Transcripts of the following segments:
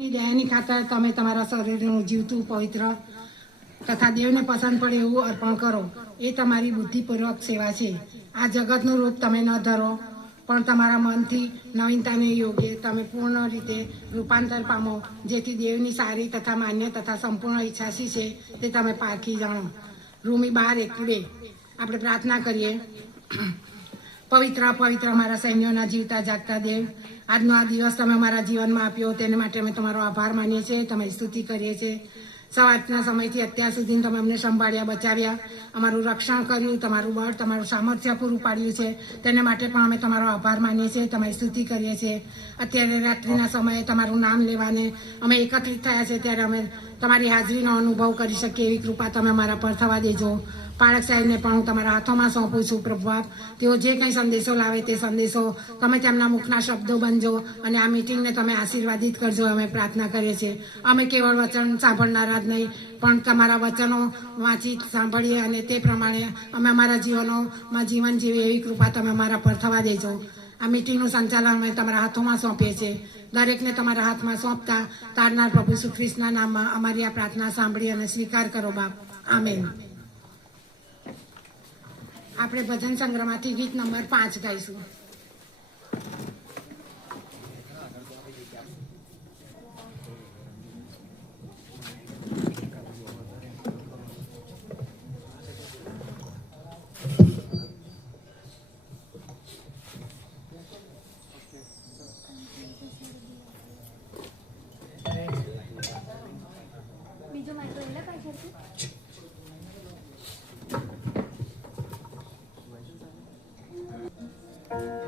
દયાની ખાતર તમે તમારા શરીરનું જીવતું પવિત્ર તથા દેવને પસંદ પડે એવું અર્પણ કરો. એ તમારી બુદ્ધિપૂર્વક સેવા છે. આ જગતનું રૂપ તમે ન ધરો, પણ તમારા મનથી નવીનતાને યોગ્ય તમે પૂર્ણ રીતે રૂપાંતર પામો, જેથી દેવની સારી તથા માન્ય તથા સંપૂર્ણ ઈચ્છા શી છે તે તમે પારખી જાણો. રૂમી 12:1-2 આપણે પ્રાર્થના કરીએ. પવિત્ર પવિત્ર અમારા સૈન્યોના જીવતા જાગતા દેવ, આજનો આ દિવસ તમે અમારા જીવનમાં આપ્યો તેને માટે અમે તમારો આભાર માનીએ છીએ, તમારી સ્તુતિ કરીએ છીએ. સવારના સમયથી અત્યાર સુધી તમે અમને સંભાળ્યા, બચાવ્યા, અમારું રક્ષણ કર્યું, તમારું બળ તમારું સામર્થ્ય પૂરું પાડ્યું છે તેને માટે પણ અમે તમારો આભાર માનીએ છીએ, તમારી સ્તુતિ કરીએ છીએ. અત્યારે રાત્રિના સમયે તમારું નામ લેવાને અમે એકત્રિત થયા છે ત્યારે અમે તમારી હાજરીનો અનુભવ કરી શકીએ એવી કૃપા તમે અમારા પર થવા દેજો. પાળક સાહેબને પણ હું તમારા હાથોમાં સોંપું છું. પ્રભુ તેઓ જે કંઈ સંદેશો લાવે તે સંદેશો તમે તેમના મુખના શબ્દો બનજો અને આ મિટિંગને તમે આશીર્વાદિત કરજો અમે પ્રાર્થના કરીએ છીએ. અમે કેવળ વચન સાંભળનારા જ નહીં, પણ તમારા વચનો વાંચી સાંભળીએ અને તે પ્રમાણે અમે અમારા જીવનોમાં જીવન જીવીએ એવી કૃપા તમે અમારા પર થવા દેજો. આ મિટિંગનું સંચાલન અમે તમારા હાથોમાં સોંપીએ છીએ. દરેકને તમારા હાથમાં સોંપતા તારનાર પ્રભુ શ્રી ખ્રિસ્તના નામમાં અમારી આ પ્રાર્થના સાંભળી અને સ્વીકાર કરો બાપ. આમેન. આપણે ભજન સંગ્રહમાંથી ગીત નંબર 5 ગાઈશું. બીજો માઇક્રો એટલે પાછળથી Thank you.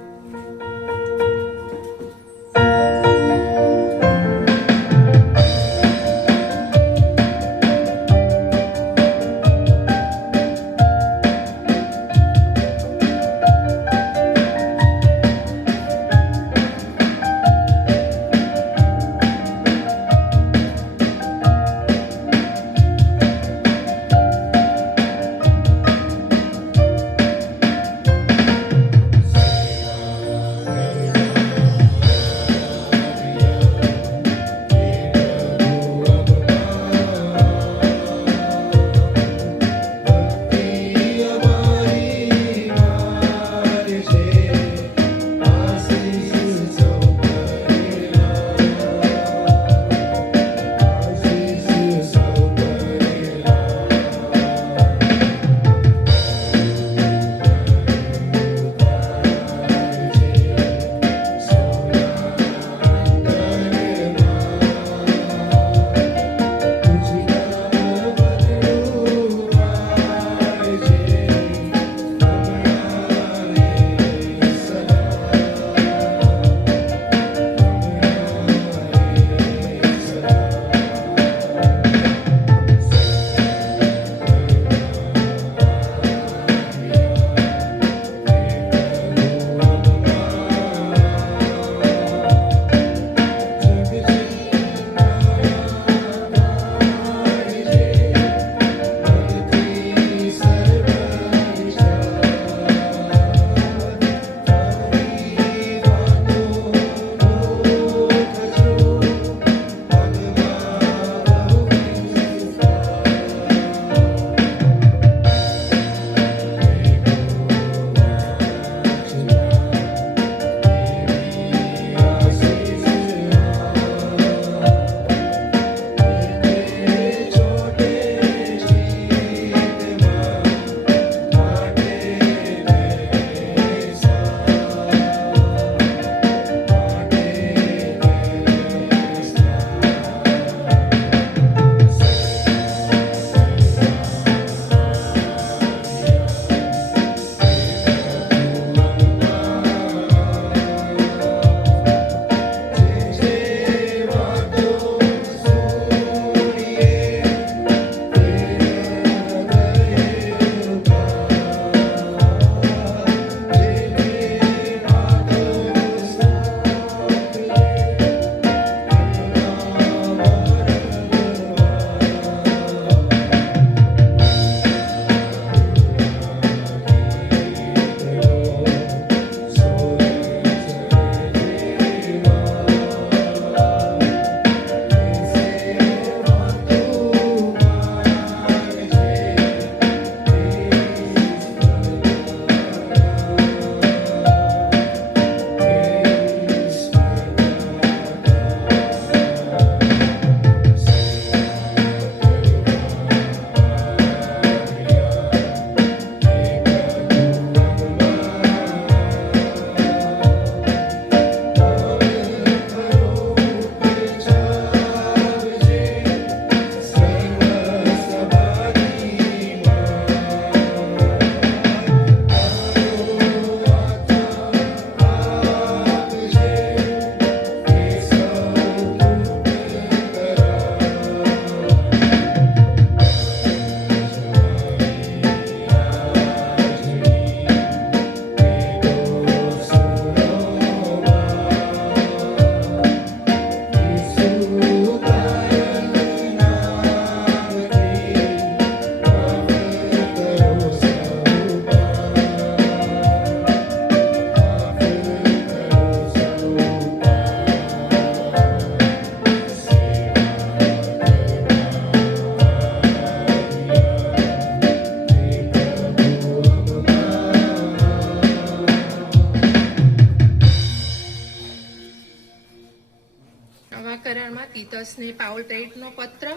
18માં તીતસને પાઉલ પ્રેરિતનો પત્ર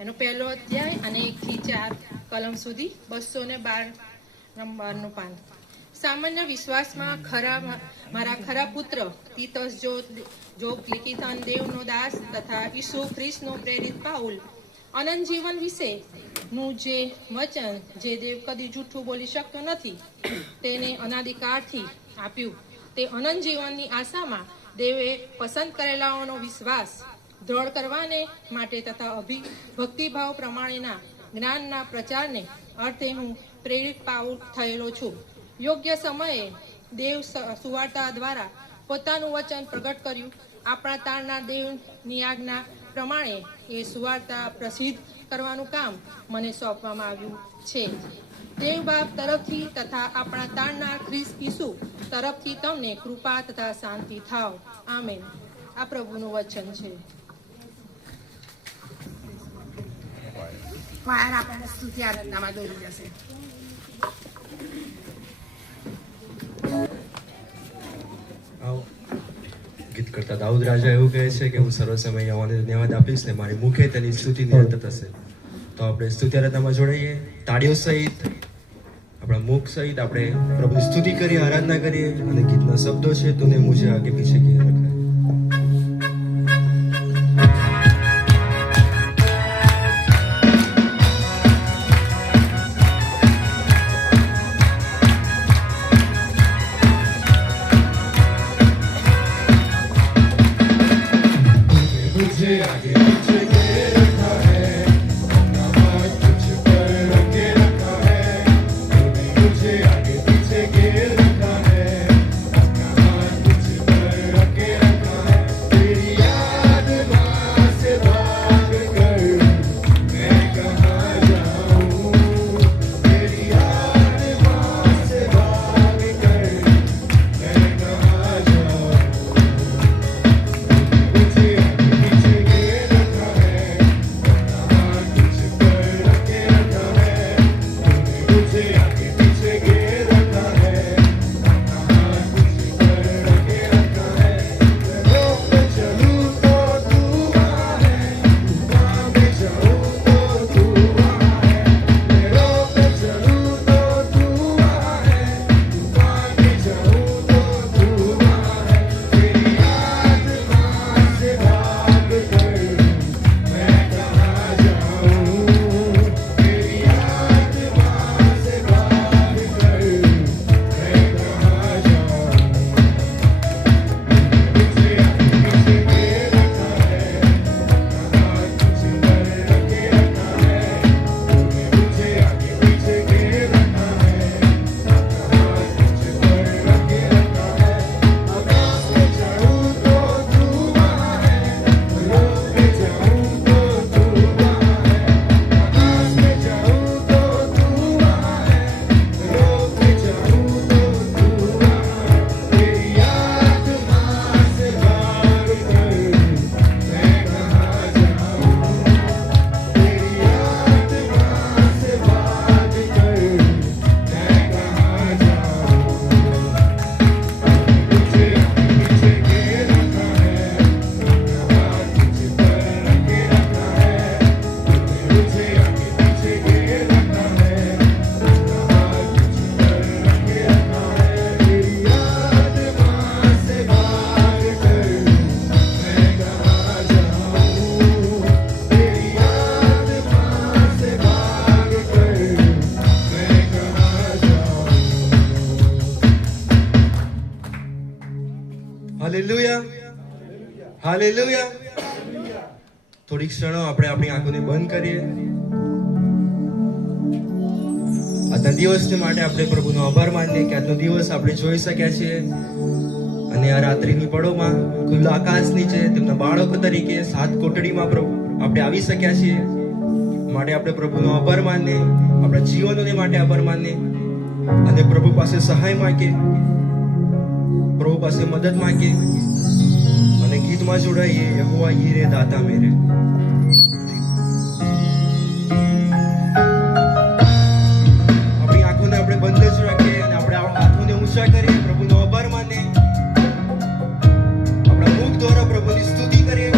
એનો પહેલો અધ્યાય અને 1 થી 4 કલમ સુધી 212 નંબરનું પાન. સામાન્ય વિશ્વાસમાં મારા ખરા પુત્ર તીતસ જો લિખિતન દેવનો દાસ તથા ઈસુ ખ્રિસ્તનો પ્રેરિત પાઉલ અનંત જીવન વિશે નું જે વચન જે દેવ કદી જૂઠું બોલી શકતો નથી તેને અનાદિકાળથી આપ્યું. તે અનંત જીવનની આશામાં દેવે પસંદ કરેલાઓનો વિશ્વાસ દ્રઢ કરવાને માટે તથા ભક્તિભાવ પ્રમાણેના જ્ઞાનના પ્રચારને અર્થે હું પ્રેરિત પાઉલ થયેલો છું. યોગ્ય સમયે દેવ સુવાર્તા દ્વારા પોતાનું વચન પ્રગટ કર્યું. આપણા તારના દેવની આજ્ઞા પ્રમાણે એ સુવાર્તા પ્રસિદ્ધ કરવાનું કામ મને સોંપવામાં આવ્યું છે. દેવ બાપ તરફથી તથા આપણા તારના ખ્રિસ્ત ઈસુ તરફથી તમને કૃપા તથા શાંતિ થાવ. આમેન. આ પ્રભુનું વચન છે. વાયર આપણને સ્તુતિ આરાધનામાં દોરી જશે. ગીત કરતા દાઉદ રાજા એવું કહે છે કે હું સર્વ સમય યહોવાને ધન્યવાદ આપીશ ને મારી મુખે તેની સ્તુતિ નિરંતર થશે. તો આપણે સ્તુતિ આરાધનામાં જોડાઈએ. તાળીઓ સહિત આપણા મુખ સહિત આપણે પ્રભુની સ્તુતિ કરીએ, આરાધના કરીએ અને ગીતના શબ્દો છે તુને મુझे આગે પીછે કિए રખા है. હાલેલુયા. થોડીક ક્ષણો આપણે આપણી આંખોને બંધ કરીએ. આજના દિવસને માટે આપણે પ્રભુનો આભાર માનીએ કે આજનો દિવસ આપણે જોઈ શક્યા છીએ અને આ રાત્રિની પળોમાં ખુલ્લા આકાશ નીચે તેમના બાળકો તરીકે સાત કોટડીમાં પ્રભુ આપણે આવી શક્યા છીએ. માટે આપણે પ્રભુનો આભાર માનીએ, આપણા જીવનોને માટે આભાર માનીએ અને પ્રભુ પાસે સહાય માંગીએ, પ્રભુ પાસે મદદ માંગીએ અને ગીતમાં જોડાઈએ. યહોવા યીરે દાતા મેરે. આપણી આંખોને આપણે બંધ જ રાખીએ અને આપણે હાથોને ઊંચા કરીએ, પ્રભુનો આભાર માનીએ, આપણા મુખ દ્વારા પ્રભુની સ્તુતિ કરીએ.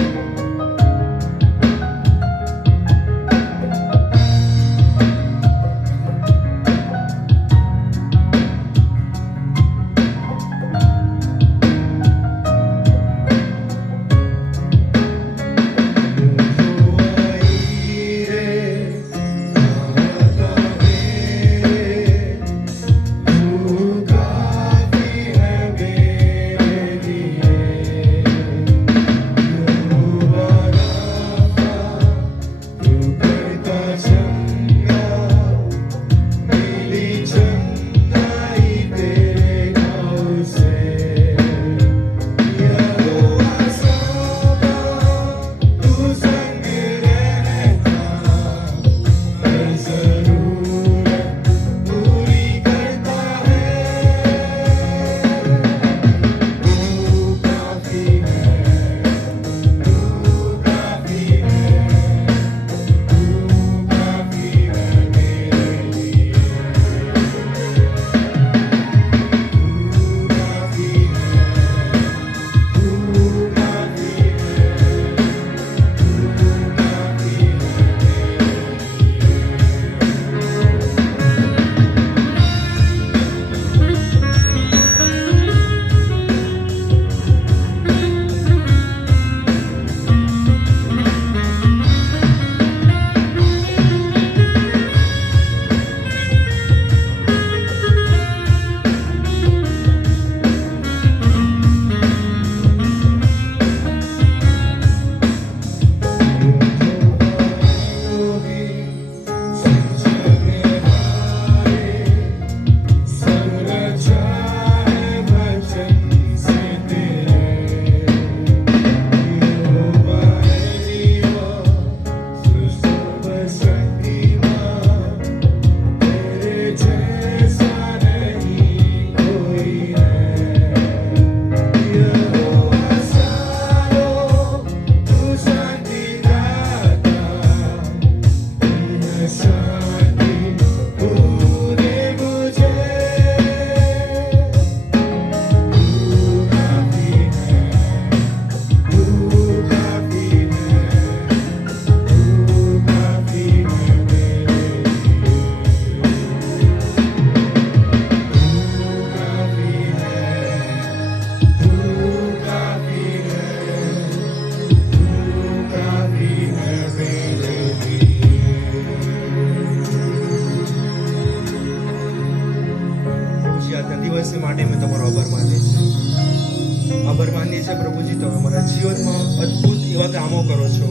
જીવનમાં અદ્ભુત એવા કામો કરો છો.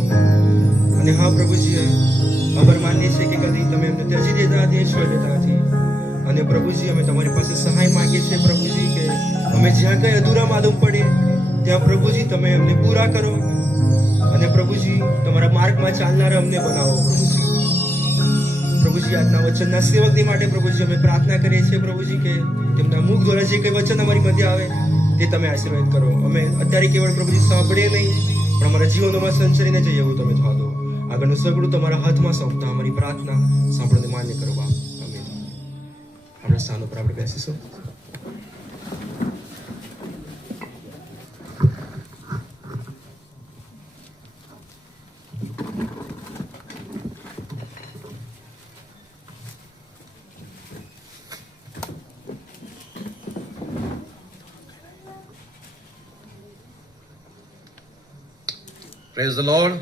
અને હા પ્રભુજી, આભાર માનીએ છીએ કે કદી તમે અમને ત્યજી દેતા નથી, છોડી દેતા નથી. અને પ્રભુજી, અમે તમારી પાસે સહાય માંગીએ છીએ પ્રભુજી કે અમે જ્યાં કંઈ અધૂરા માલુમ પડે ત્યાં પ્રભુજી તમે અમને પૂરા કરો. અને પ્રભુજી, તમારા માર્ગમાં ચાલનારા અમને બનાવો પ્રભુજી. પ્રભુજી, આજના વચનના સેવકની માટે પ્રભુજી અમે પ્રાર્થના કરીએ છીએ પ્રભુજી કે તેમના મુખ દ્વારા જે કંઈ વચન અમારી મધ્ય આવે તે તમે આશીર્વાદ કરો. અમે અત્યારે કેવળ પ્રભુજી સાંભળીએ નહીં, પણ અમારા જીવનોમાં સંચરીને જઈએ એવું તમે થવા દો. આગળનું સગડું તમારા હાથમાં સોંપતા અમારી પ્રાર્થના સાંભળીને માન્ય કરવા. આમેન. આપણા સ્થાન ઉપર આપણે બેસીશું. Praise the lord.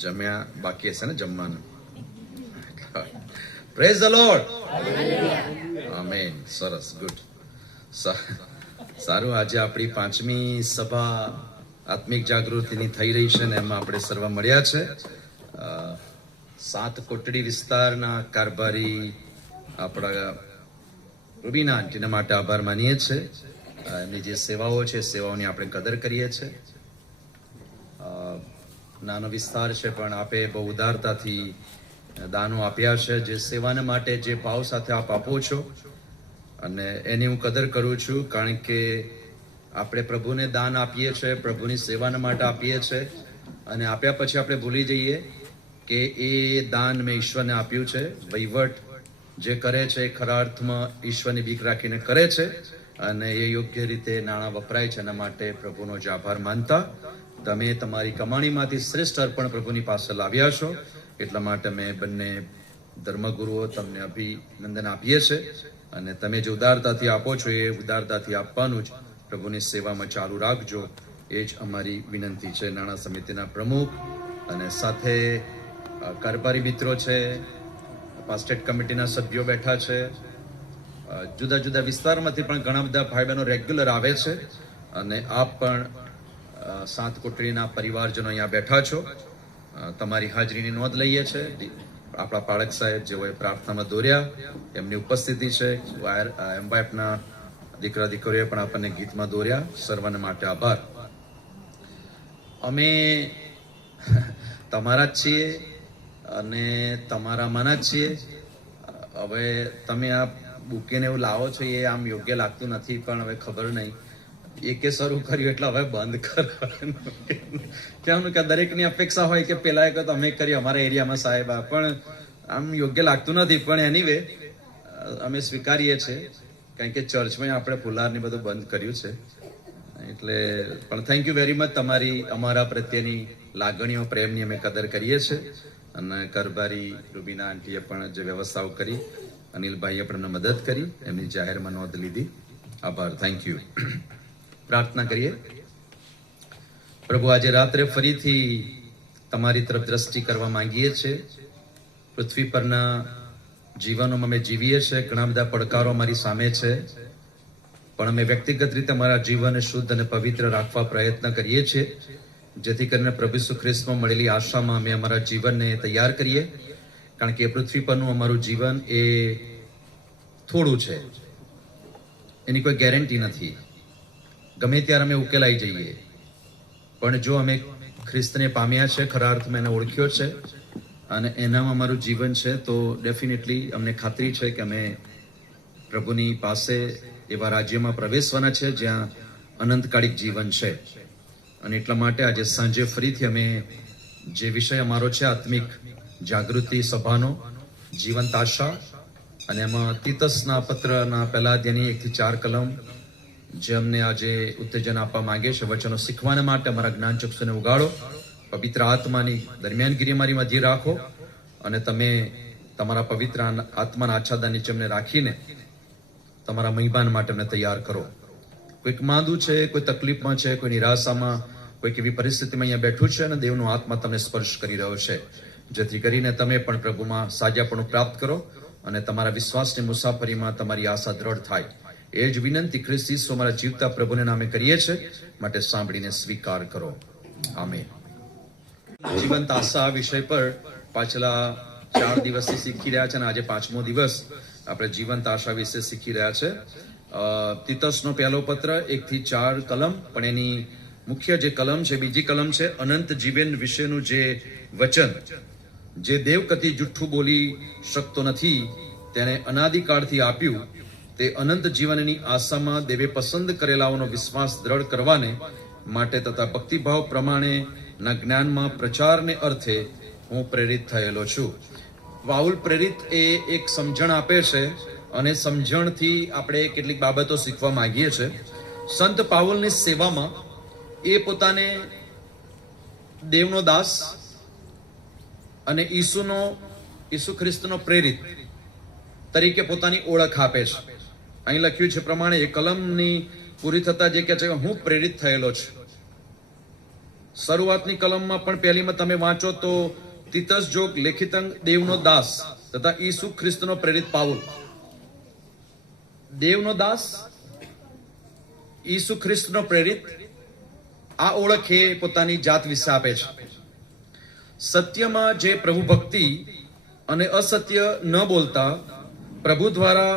જમ્યા બાકી હશે ને જમવાનું? Praise the lord. આમેન. સરસ, ગુડ. સારું. આજે આપણી 5મી સભા આત્મિક જાગૃતિની થઈ રહી છે ને એમાં આપણે સર્વ મળ્યા છે. 7 કોટડી વિસ્તારના કારભારી આપણા રૂબીના આંટીના માટે આભાર માનીએ છીએ. એમની જે સેવાઓ છે સેવાઓની આપણે કદર કરીએ છીએ. નાનો વિસ્તાર છે પણ આપે બહુ ઉદારતાથી દાનો આપ્યા છે. જે સેવાને માટે જે ભાવ સાથે આપ આપો છો અને એની હું કદર કરું છું, કારણ કે આપણે પ્રભુને દાન આપીએ છીએ, પ્રભુની સેવાના માટે આપીએ છીએ અને આપ્યા પછી આપણે ભૂલી જઈએ કે એ દાન મેં ઈશ્વરને આપ્યું છે. વહીવટ જે કરે છે એ ખરા અર્થમાં ઈશ્વરની બીક રાખીને કરે છે અને એ યોગ્ય રીતે નાણાં વપરાય છે. એના માટે પ્રભુનો જ આભાર માનતા તમે તમારી કમાણીમાંથી શ્રેષ્ઠ અર્પણ પ્રભુની પાસે લાવ્યા છો. એટલા માટે મેં બંને ધર્મગુરુઓ તમને અભિનંદન આપીએ છીએ અને તમે જે ઉદારતાથી આપો છો એ ઉદારતાથી આપવાનું જ પ્રભુની સેવામાં ચાલુ રાખજો. એ જ અમારી વિનંતી છે. નાણાં સમિતિના પ્રમુખ અને સાથે કારભારી મિત્રો છે, પાસ્ટેટ કમિટીના સભ્યો બેઠા છે, જુદા જુદા વિસ્તારમાંથી પણ ઘણા બધા ભાઈ બહેનો રેગ્યુલર આવે છે અને આપ પણ 7 કોટડીના પરિવારજનો અહીંયા બેઠા છો. તમારી હાજરીની નોંધ લઈએ છીએ. આપણા પાળક સાહેબ જેઓએ પ્રાર્થનામાં દોર્યા, એમની ઉપસ્થિતિ છે. એમવાયફના દીકરા દીકરીઓએ પણ આપણને ગીતમાં દોર્યા. સર્વને માટે આભાર. અમે તમારા જ છીએ અને તમારામાંના જ છીએ. હવે તમે આ બુકેને એવું લાવો છો એ આમ યોગ્ય લાગતું નથી, પણ હવે ખબર નહીં એકે શરૂ કર્યું એટલે હવે બંધ કરવાનું. કહેવાનું કે દરેકની અપેક્ષા હોય કે પેલા એક તો અમે કરી અમારા એરિયામાં સાહેબ, પણ આમ યોગ્ય લાગતું નથી. પણ એનીવે અમે સ્વીકારીએ છીએ, કારણ કે ચર્ચમાં આપણે ફુલારની બધું બંધ કર્યું છે. એટલે પણ થેન્ક યુ વેરી મચ. તમારી અમારા પ્રત્યેની લાગણીઓ, પ્રેમની અમે કદર કરીએ છીએ અને કારભારી રૂબીના આંટીએ પણ જે વ્યવસ્થાઓ કરી, અનિલભાઈએ પણ અમને મદદ કરી, એમની જાહેરમાં નોંધ લીધી. આભાર. Thank you. પ્રાર્થના કરીએ. પ્રભુ, આજે રાત્રે ફરીથી તમારી તરફ દ્રષ્ટિ કરવા માંગીએ છીએ. પૃથ્વી પરના જીવનોમાં અમે જીવીએ છીએ. ઘણા બધા પડકારો અમારી સામે છે, પણ અમે વ્યક્તિગત રીતે અમારા જીવનને શુદ્ધ અને પવિત્ર રાખવા પ્રયત્ન કરીએ છીએ, જેથી કરીને પ્રભુ ઈસુ ખ્રિસ્તમાં મળેલી આશામાં અમે અમારા જીવનને તૈયાર કરીએ. કારણ કે પૃથ્વી પરનું અમારું જીવન એ થોડું છે, એની કોઈ ગેરંટી નથી. ગમે ત્યારે અમે ઉકેલાઈ જઈએ, પણ જો અમે ખ્રિસ્તને પામ્યા છે, ખરા અર્થમાં એને ઓળખ્યો છે અને એનામાં અમારું જીવન છે, તો ડેફિનેટલી અમને ખાતરી છે કે અમે પ્રભુની પાસે એવા રાજ્યમાં પ્રવેશવાના છે જ્યાં અનંતકાળિક જીવન છે. અને એટલા માટે આજે સાંજે ફરીથી અમે જે વિષય અમારો છે આત્મિક જાગૃતિ સભાનો, જીવંત આશા, અને એમાં તીતસના પત્રના પહેલા અધ્યાયની 1 થી 4 કલમ જે અમને આજે ઉત્તેજન આપવા માંગે છે. વચનો શીખવાના માટે અમારા જ્ઞાન ચક્ષુને ઉગાડો. પવિત્ર આત્માની દરમિયાનગીરી અમારી મધ્ય રાખો અને તમે તમારા પવિત્ર આત્માના આચ્છાદન નીચે અમને રાખીને તમારા મહિમાન માટે અમને તૈયાર કરો. કોઈક માંદું છે, કોઈ તકલીફમાં છે, કોઈ નિરાશામાં, કોઈક એવી પરિસ્થિતિમાં અહીંયા બેઠું છે અને દેવનો આત્મા તમને સ્પર્શ કરી રહ્યો છે, જેથી કરીને તમે પણ પ્રભુમાં સાજાપણું પ્રાપ્ત કરો અને તમારા વિશ્વાસની મુસાફરીમાં તમારી આશા દ્રઢ થાય. એ જ વિનંતી ખ્રિસ્ત ઈસુ અમારા જીવતા પ્રભુને નામે કરીએ છીએ, માટે સાંભળીને સ્વીકાર કરો. આમેન. જીવંત આશા આ વિષય પર પાછલા 4 દિવસથી શીખી રહ્યા છે અને આજે 5મો દિવસ આપણે જીવંત આશા વિશે શીખી રહ્યા છે. તીતસનો પહેલો પત્ર 1 થી 4 કલમ, પણ એની મુખ્ય જે કલમ છે, બીજી કલમ છે અનંત જીવન વિશેનું જે વચન, જે દેવ કદી જુઠ્ઠું બોલી શકતો નથી, તેને અનાદિકાળથી આપ્યું, તે અનંત જીવનની આશામાં દેવે પસંદ કરેલાઓનો વિશ્વાસ દ્રઢ કરવાને માટે તથા ભક્તિભાવ પ્રમાણેના જ્ઞાનમાં પ્રચારને અર્થે હું પ્રેરિત થયેલો છું. પાઉલ પ્રેરિત એ એક સમજણ આપે છે અને સમજણથી આપણે કેટલીક બાબતો શીખવા માંગીએ છીએ. સંત પાઉલની સેવામાં એ પોતાને દેવનો દાસ અને ઈસુ ખ્રિસ્તનો પ્રેરિત તરીકે પોતાની ઓળખ આપે છે. અહીં લખ્યું છે પ્રમાણે એ કલમની પૂરી થતા જે કહે છે હું પ્રેરિત થયેલો છું. શરૂઆતની કલમમાં પણ પહેલીમાં તમે વાંચો તો તીતસ જોગ લેખિતંગ દેવનો દાસ તથા ઈસુ ખ્રિસ્તનો પ્રેરિત પાઉલ. દેવનો દાસ, ઈસુ ખ્રિસ્તનો પ્રેરિત, આ ઓળખ એ પોતાની જાત વિશે આપે છે. સત્યમાં જે પ્રભુ ભક્તિ અને અસત્ય ન બોલતા પ્રભુ દ્વારા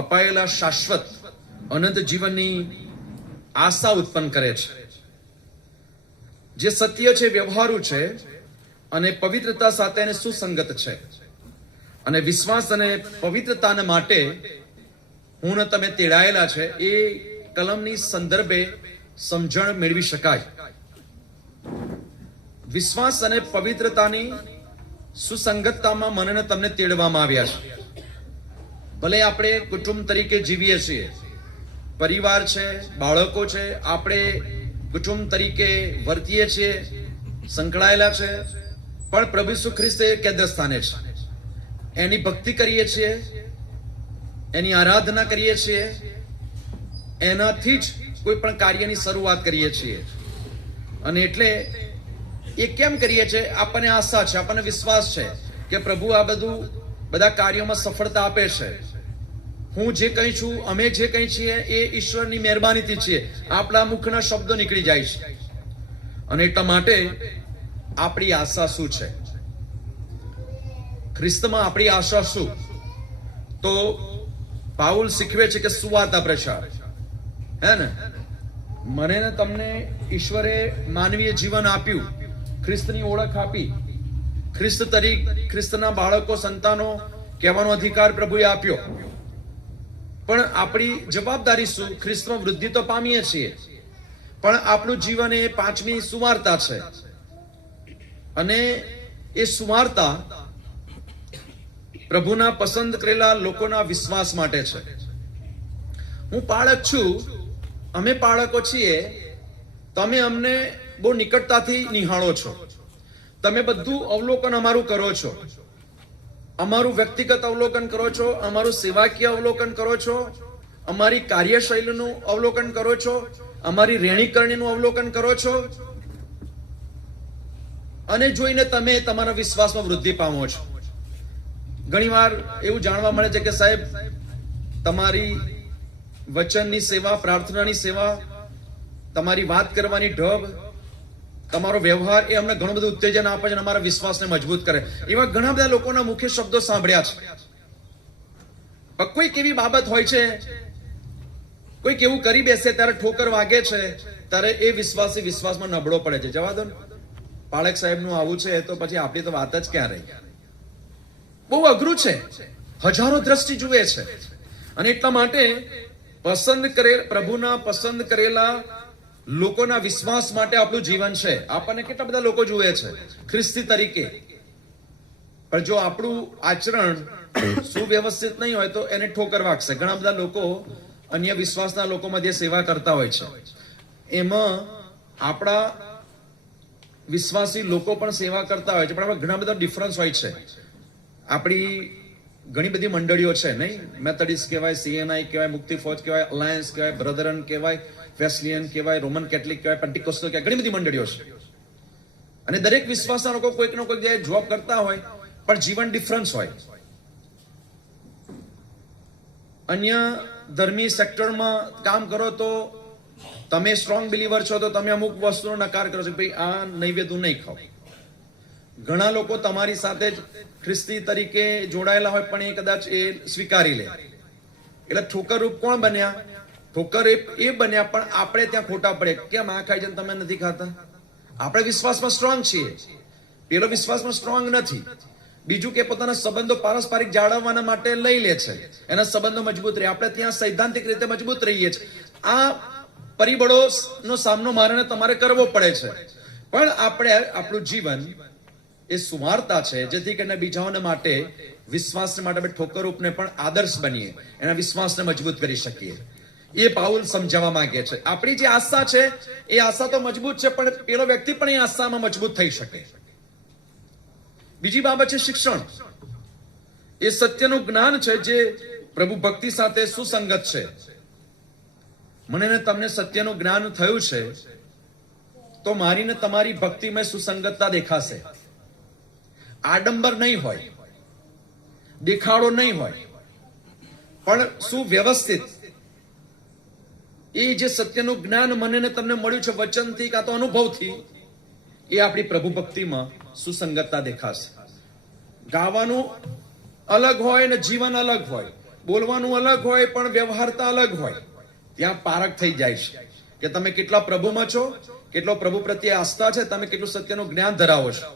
અપાયેલા શાશ્વત અનંત જીવનની આશા ઉત્પન્ન કરે છે. જે સત્ય છે, વ્યવહારુ છે અને પવિત્રતા સાથે એને સુસંગત છે, અને વિશ્વાસ અને પવિત્રતાને માટે હું ને તમે તેડાયેલા છે, એ કલમની સંદર્ભે સમજણ મેળવી શકાય. વિશ્વાસ અને પવિત્રતાની સુસંગતતામાં મને તમને તેડવામાં આવ્યા છે. ભલે આપણે કુટુંબ તરીકે જીવીએ છીએ, પરિવાર છે, બાળકો છે, આપણે કુટુંબ તરીકે વર્તીએ છીએ, સંકળાયેલા છે, પણ પ્રભુ ઈસુ ખ્રિસ્ત કેન્દ્ર સ્થાને છે. એની ભક્તિ કરીએ છીએ, એની આરાધના કરીએ છીએ, એનાથી જ કોઈ પણ કાર્યની શરૂઆત કરીએ છીએ. અને એટલે એ કેમ કરીએ છીએ? આપણને આશા છે, આપણને વિશ્વાસ છે કે પ્રભુ આ બધા કાર્યોમાં સફળતા આપે છે. હું જે કંઈ છું, અમે જે કંઈ છીએ, એ ઈશ્વરની મહેરબાનીથી છીએ. આપણા મુખના શબ્દો નીકળી જાય છે. અને એટલા માટે આપણી આશા શું છે? ખ્રિસ્તમાં આપણી આશા શું? તો પાઉલ શીખવે છે કે સુવાર્તા પ્રચાર, હે ને? મને ને તમને ઈશ્વરે માનવીય જીવન આપ્યું, ખ્રિસ્તની ઓળખ આપી, ખ્રિસ્તના બાળકો, સંતાનો કહેવાનો અધિકાર પ્રભુએ આપ્યો. પણ આપણી જવાબદારી શું? ખ્રિસ્તમાં વૃદ્ધિ તો પામીએ છીએ, પણ આપણું જીવન એ 5મી સુવાર્તા છે. અને એ સુવાર્તા પ્રભુના પસંદ કરેલા લોકોના વિશ્વાસ માટે છે. હું બાળક છું, અમે બાળકો છીએ, તમે અમને બહુ નિકટતાથી નિહાળો છો, તમે બધું અવલોકન અમારું કરો છો, અમારું વ્યક્તિગત અવલોકન કરો છો, અમારું સેવાકીય અવલોકન કરો છો, અમારી કાર્યશૈલીનું અવલોકન કરો છો, અમારી રહેણીકરણીનું અવલોકન કરો છો, અને જોઈને તમે તમારા વિશ્વાસમાં વૃદ્ધિ પામો છો. ઘણીવાર એવું જાણવા મળે છે કે સાહેબ, તમારી વચનની સેવા, પ્રાર્થનાની સેવા, તમારી વાત કરવાની ઢબ, તમારો વ્યવહાર એ અમને ઘણું બધું ઉત્તેજન આપે છે અને અમારા વિશ્વાસને મજબૂત કરે. એવા ઘણા બધા લોકોના મુખ્ય શબ્દો સાંભળ્યા છે. પણ કોઈક એવી બાબત હોય છે, કોઈક એવું કરી બેસે ત્યારે ઠોકર વાગે છે, ત્યારે એ વિશ્વાસી વિશ્વાસમાં નબળો પડે છે. જવા દો ને, પાળક સાહેબનું આવું છે તો પછી આપણી તો વાત જ ક્યાં રહી? બહુ અઘરું છે, હજારો દ્રષ્ટિ જુએ છે. અને એટલા માટે પ્રભુના પસંદ કરેલા લોકોના વિશ્વાસ માટે આપણું જીવન છે. આપણને કેટલા બધા લોકો જુએ છે ખ્રિસ્તી તરીકે, પણ જો આપણું આચરણ સુવ્યવસ્થિત નહીં હોય તો એને ઠોકર વાગશે. ઘણા બધા લોકો અન્ય વિશ્વાસના લોકો મધ્ય સેવા કરતા હોય છે, એમાં આપણા વિશ્વાસી લોકો પણ સેવા કરતા હોય છે, પણ ઘણા બધા ડિફરન્સ હોય છે. આપણી ઘણી બધી મંડળીઓ છે, નહીં? મેથડિસ્ટ કહેવાય, CNI કહેવાય, મુક્તિ ફોજ કહેવાય, અલાયન્સ કહેવાય, બ્રધરન કહેવાય, વેસ્લિયન કહેવાય, રોમન કેથલિક કહેવાય, પેન્ટિકોસ્ટલ કહેવાય, ઘણી બધી મંડળીઓ છે. અને દરેક વિશ્વાસના લોકો કોઈક ને કોઈક જગ્યાએ જોબ કરતા હોય, પણ જીવન ડિફરન્સ હોય. અન્ય ધર્મી સેક્ટરમાં કામ કરો તો તમે સ્ટ્રોંગ બિલીવર છો તો તમે અમુક વસ્તુનો નકાર કરો છો, ભાઈ આ નૈવેદ્ય હું નહીં ખાઉં. ઘણા લોકો તમારી સાથે જ ખ્રિસ્તી તરીકે જોડાયેલા હોય પણ એ કદાચ એ સ્વીકારી લે. એટલે ઠોકરરૂપ કોણ બન્યા? ઠોકર એ બન્યા પણ આપણે ત્યાં ખોટા પડે. કેમ આ ખાય છે તમે નથી ખાતા? આપણે વિશ્વાસમાં સ્ટ્રોંગ છીએ, પેલો વિશ્વાસમાં સ્ટ્રોંગ નથી. બીજું કે પોતાના સંબંધો પારસ્પરિક જાળવવાના માટે લઈ લે છે, એના સંબંધો મજબૂત રહે. આપણે ત્યાં સૈદ્ધાંતિક રીતે મજબૂત રહીએ છીએ. આ પરિબળોનો સામનો મારે તમારે કરવો પડે છે. પણ આપણે આપણું જીવન એ સુવાર્તા છે, જેથી કરીને બીજાઓને માટે વિશ્વાસને માટે આપણે ઠોકરરૂપને પણ આદર્શ બનીએ, એના વિશ્વાસને મજબૂત કરી શકીએ. એ પાઉલ સમજાવવા માંગે છે. આપણી જે આશા છે એ આશા તો મજબૂત છે, પણ પેલો વ્યક્તિ પણ એ આશામાં મજબૂત થઈ શકે. બીજી બાબત છે શિક્ષણ. એ સત્યનું જ્ઞાન છે જે પ્રભુ ભક્તિ સાથે સુસંગત છે. મને ને તમને સત્યનું જ્ઞાન થયું છે તો મારી ને તમારી ભક્તિમાં સુસંગતતા દેખાશે. આડંબર નહીં હોય, દેખાડો નહીં હોય, પણ સુવ્યવસ્થિત એ જે સત્યનું જ્ઞાન મને ને તમને મળ્યું છે વચનથી કાં તો અનુભવથી, એ આપણી પ્રભુ ભક્તિમાં સુસંગતતા દેખાશે. ગાવાનું અલગ હોય ને જીવન અલગ હોય, બોલવાનું અલગ હોય પણ વ્યવહારતા અલગ હોય. ત્યાં પારખ થઈ જાય છે કે તમે કેટલા પ્રભુમાં છો, કેટલો પ્રભુ પ્રત્યે આસ્થા છે, તમે કેટલું સત્યનું જ્ઞાન ધરાવો છો.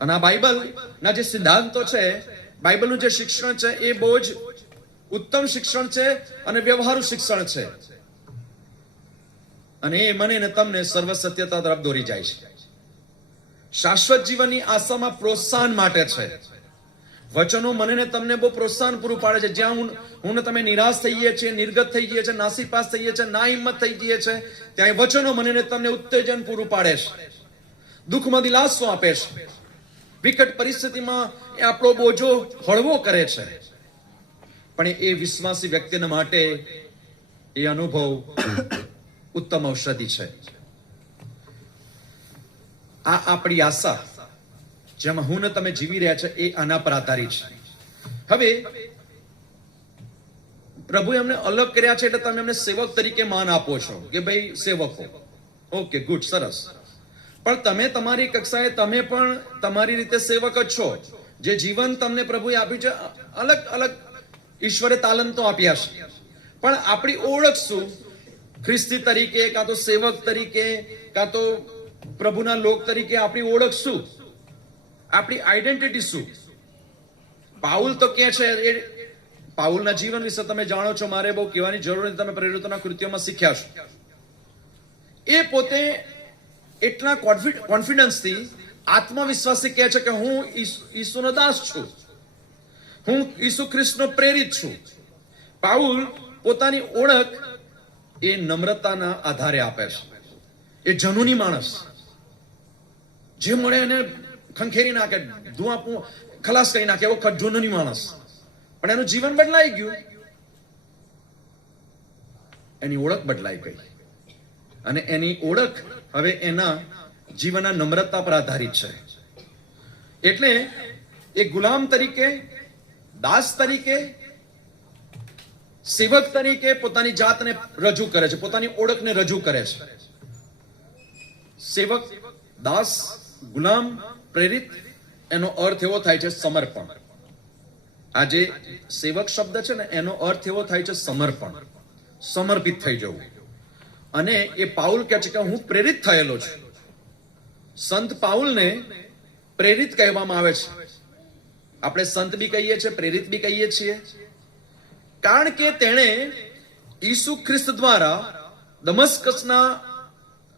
અને આ બાઇબલ ના જે સિદ્ધાંતો છે, બાઇબલનું જે શિક્ષણ છે એ બહુ જ ઉત્તમ શિક્ષણ છે અને વ્યવહારુ શિક્ષણ છે. અને એ મને ને તમને સર્વ સત્યતા તરફ દોરી જાય છે. શાશ્વત જીવનની આશામાં પ્રોત્સાહન માટે છે. વચનો મને ને તમને બહુ પ્રોત્સાહન પૂરું પાડે છે. જ્યાં હું ને તમે નિરાશ થઈએ છીએ, નિર્ગત થઈ જઈએ છીએ, નાસીપાસ થઈએ છીએ, ના હિંમત થઈ જઈએ છીએ, ત્યાં વચનો મને ને તમને ઉત્તેજન પૂરું પાડે છે, દુઃખમાં દિલાસો આપે છે. વિકટ પરિસ્થિતિમાં એ આપણો બોજો હળવો કરે છે. પણ એ વિશ્વાસી વ્યક્તિને માટે એ અનુભવ ઉત્તમ ઔષધિ છે. આ આપણી આશા જેમાં હું ને તમે જીવી રહ્યા છે એ આના પર આધારિત છે. હવે પ્રભુએ અમને અલગ કર્યા છે એટલે તમે અમને સેવક તરીકે માન આપો છો કે ભાઈ સેવકો. ઓકે, ગુડ, સરસ. પણ તમે તમારી કક્ષાએ તમે પણ તમારી રીતે સેવક જ છો. જે જીવન તમને પ્રભુએ આપ્યું છે, અલગ અલગ ઈશ્વરે તાલંતો આપ્યા છે. પણ આપણી ઓળખ શું? ખ્રિસ્તી તરીકે, કાં તો સેવક તરીકે, કાં તો પ્રભુના લોક તરીકે આપણી ઓળખ શું? આપણી આઈડેન્ટિટી શું? પાઉલ તો કે છે, એ પાઉલના જીવન વિશે તમે જાણો છો, મારે બહુ કહેવાની જરૂર નથી, તમે પ્રેરિતોના કૃત્યોમાં શીખ્યા છો. એ પોતે એટલા કોન્ફિડન્સથી, આત્મવિશ્વાસથી કહે છે કે હું ઈસુનો દાસ છું, હું ઈસુ ખ્રિસ્તનો પ્રેરિત છું. પાઉલ પોતાની ઓળખ એ નમ્રતાના આધારે આપે છે. એ જનુની માણસ, જે મળે એને ખંખેરી નાખે, ધુઆ ખલાસ કરી નાખે, એવો જનુની માણસ. પણ એનું જીવન બદલાઈ ગયું, એની ઓળખ બદલાઈ ગઈ. અને એની ઓળખ હવે એના જીવનના નમ્રતા પર આધારિત છે. એટલે એ ગુલામ તરીકે, દાસ તરીકે, સેવક તરીકે પોતાની જાતને રજૂ કરે છે, પોતાની ઓળખને રજૂ કરે છે. સેવક, દાસ, ગુલામ, પ્રેરિત, એનો અર્થ એવો થાય છે સમર્પણ. આ જે સેવક શબ્દ છે ને, એનો અર્થ એવો થાય છે સમર્પણ, સમર્પિત થઈ જવું. અને એ પાઉલ કહે છે કે હું પ્રેરિત થયેલો છું. સંત પાઉલને પ્રેરિત કહેવામાં આવે છે. આપણે સંત બી કહીએ છીએ, પ્રેરિત બી કહીએ છીએ, કારણ કે તેણે ઈસુ ખ્રિસ્ત દ્વારા દમસ્કસના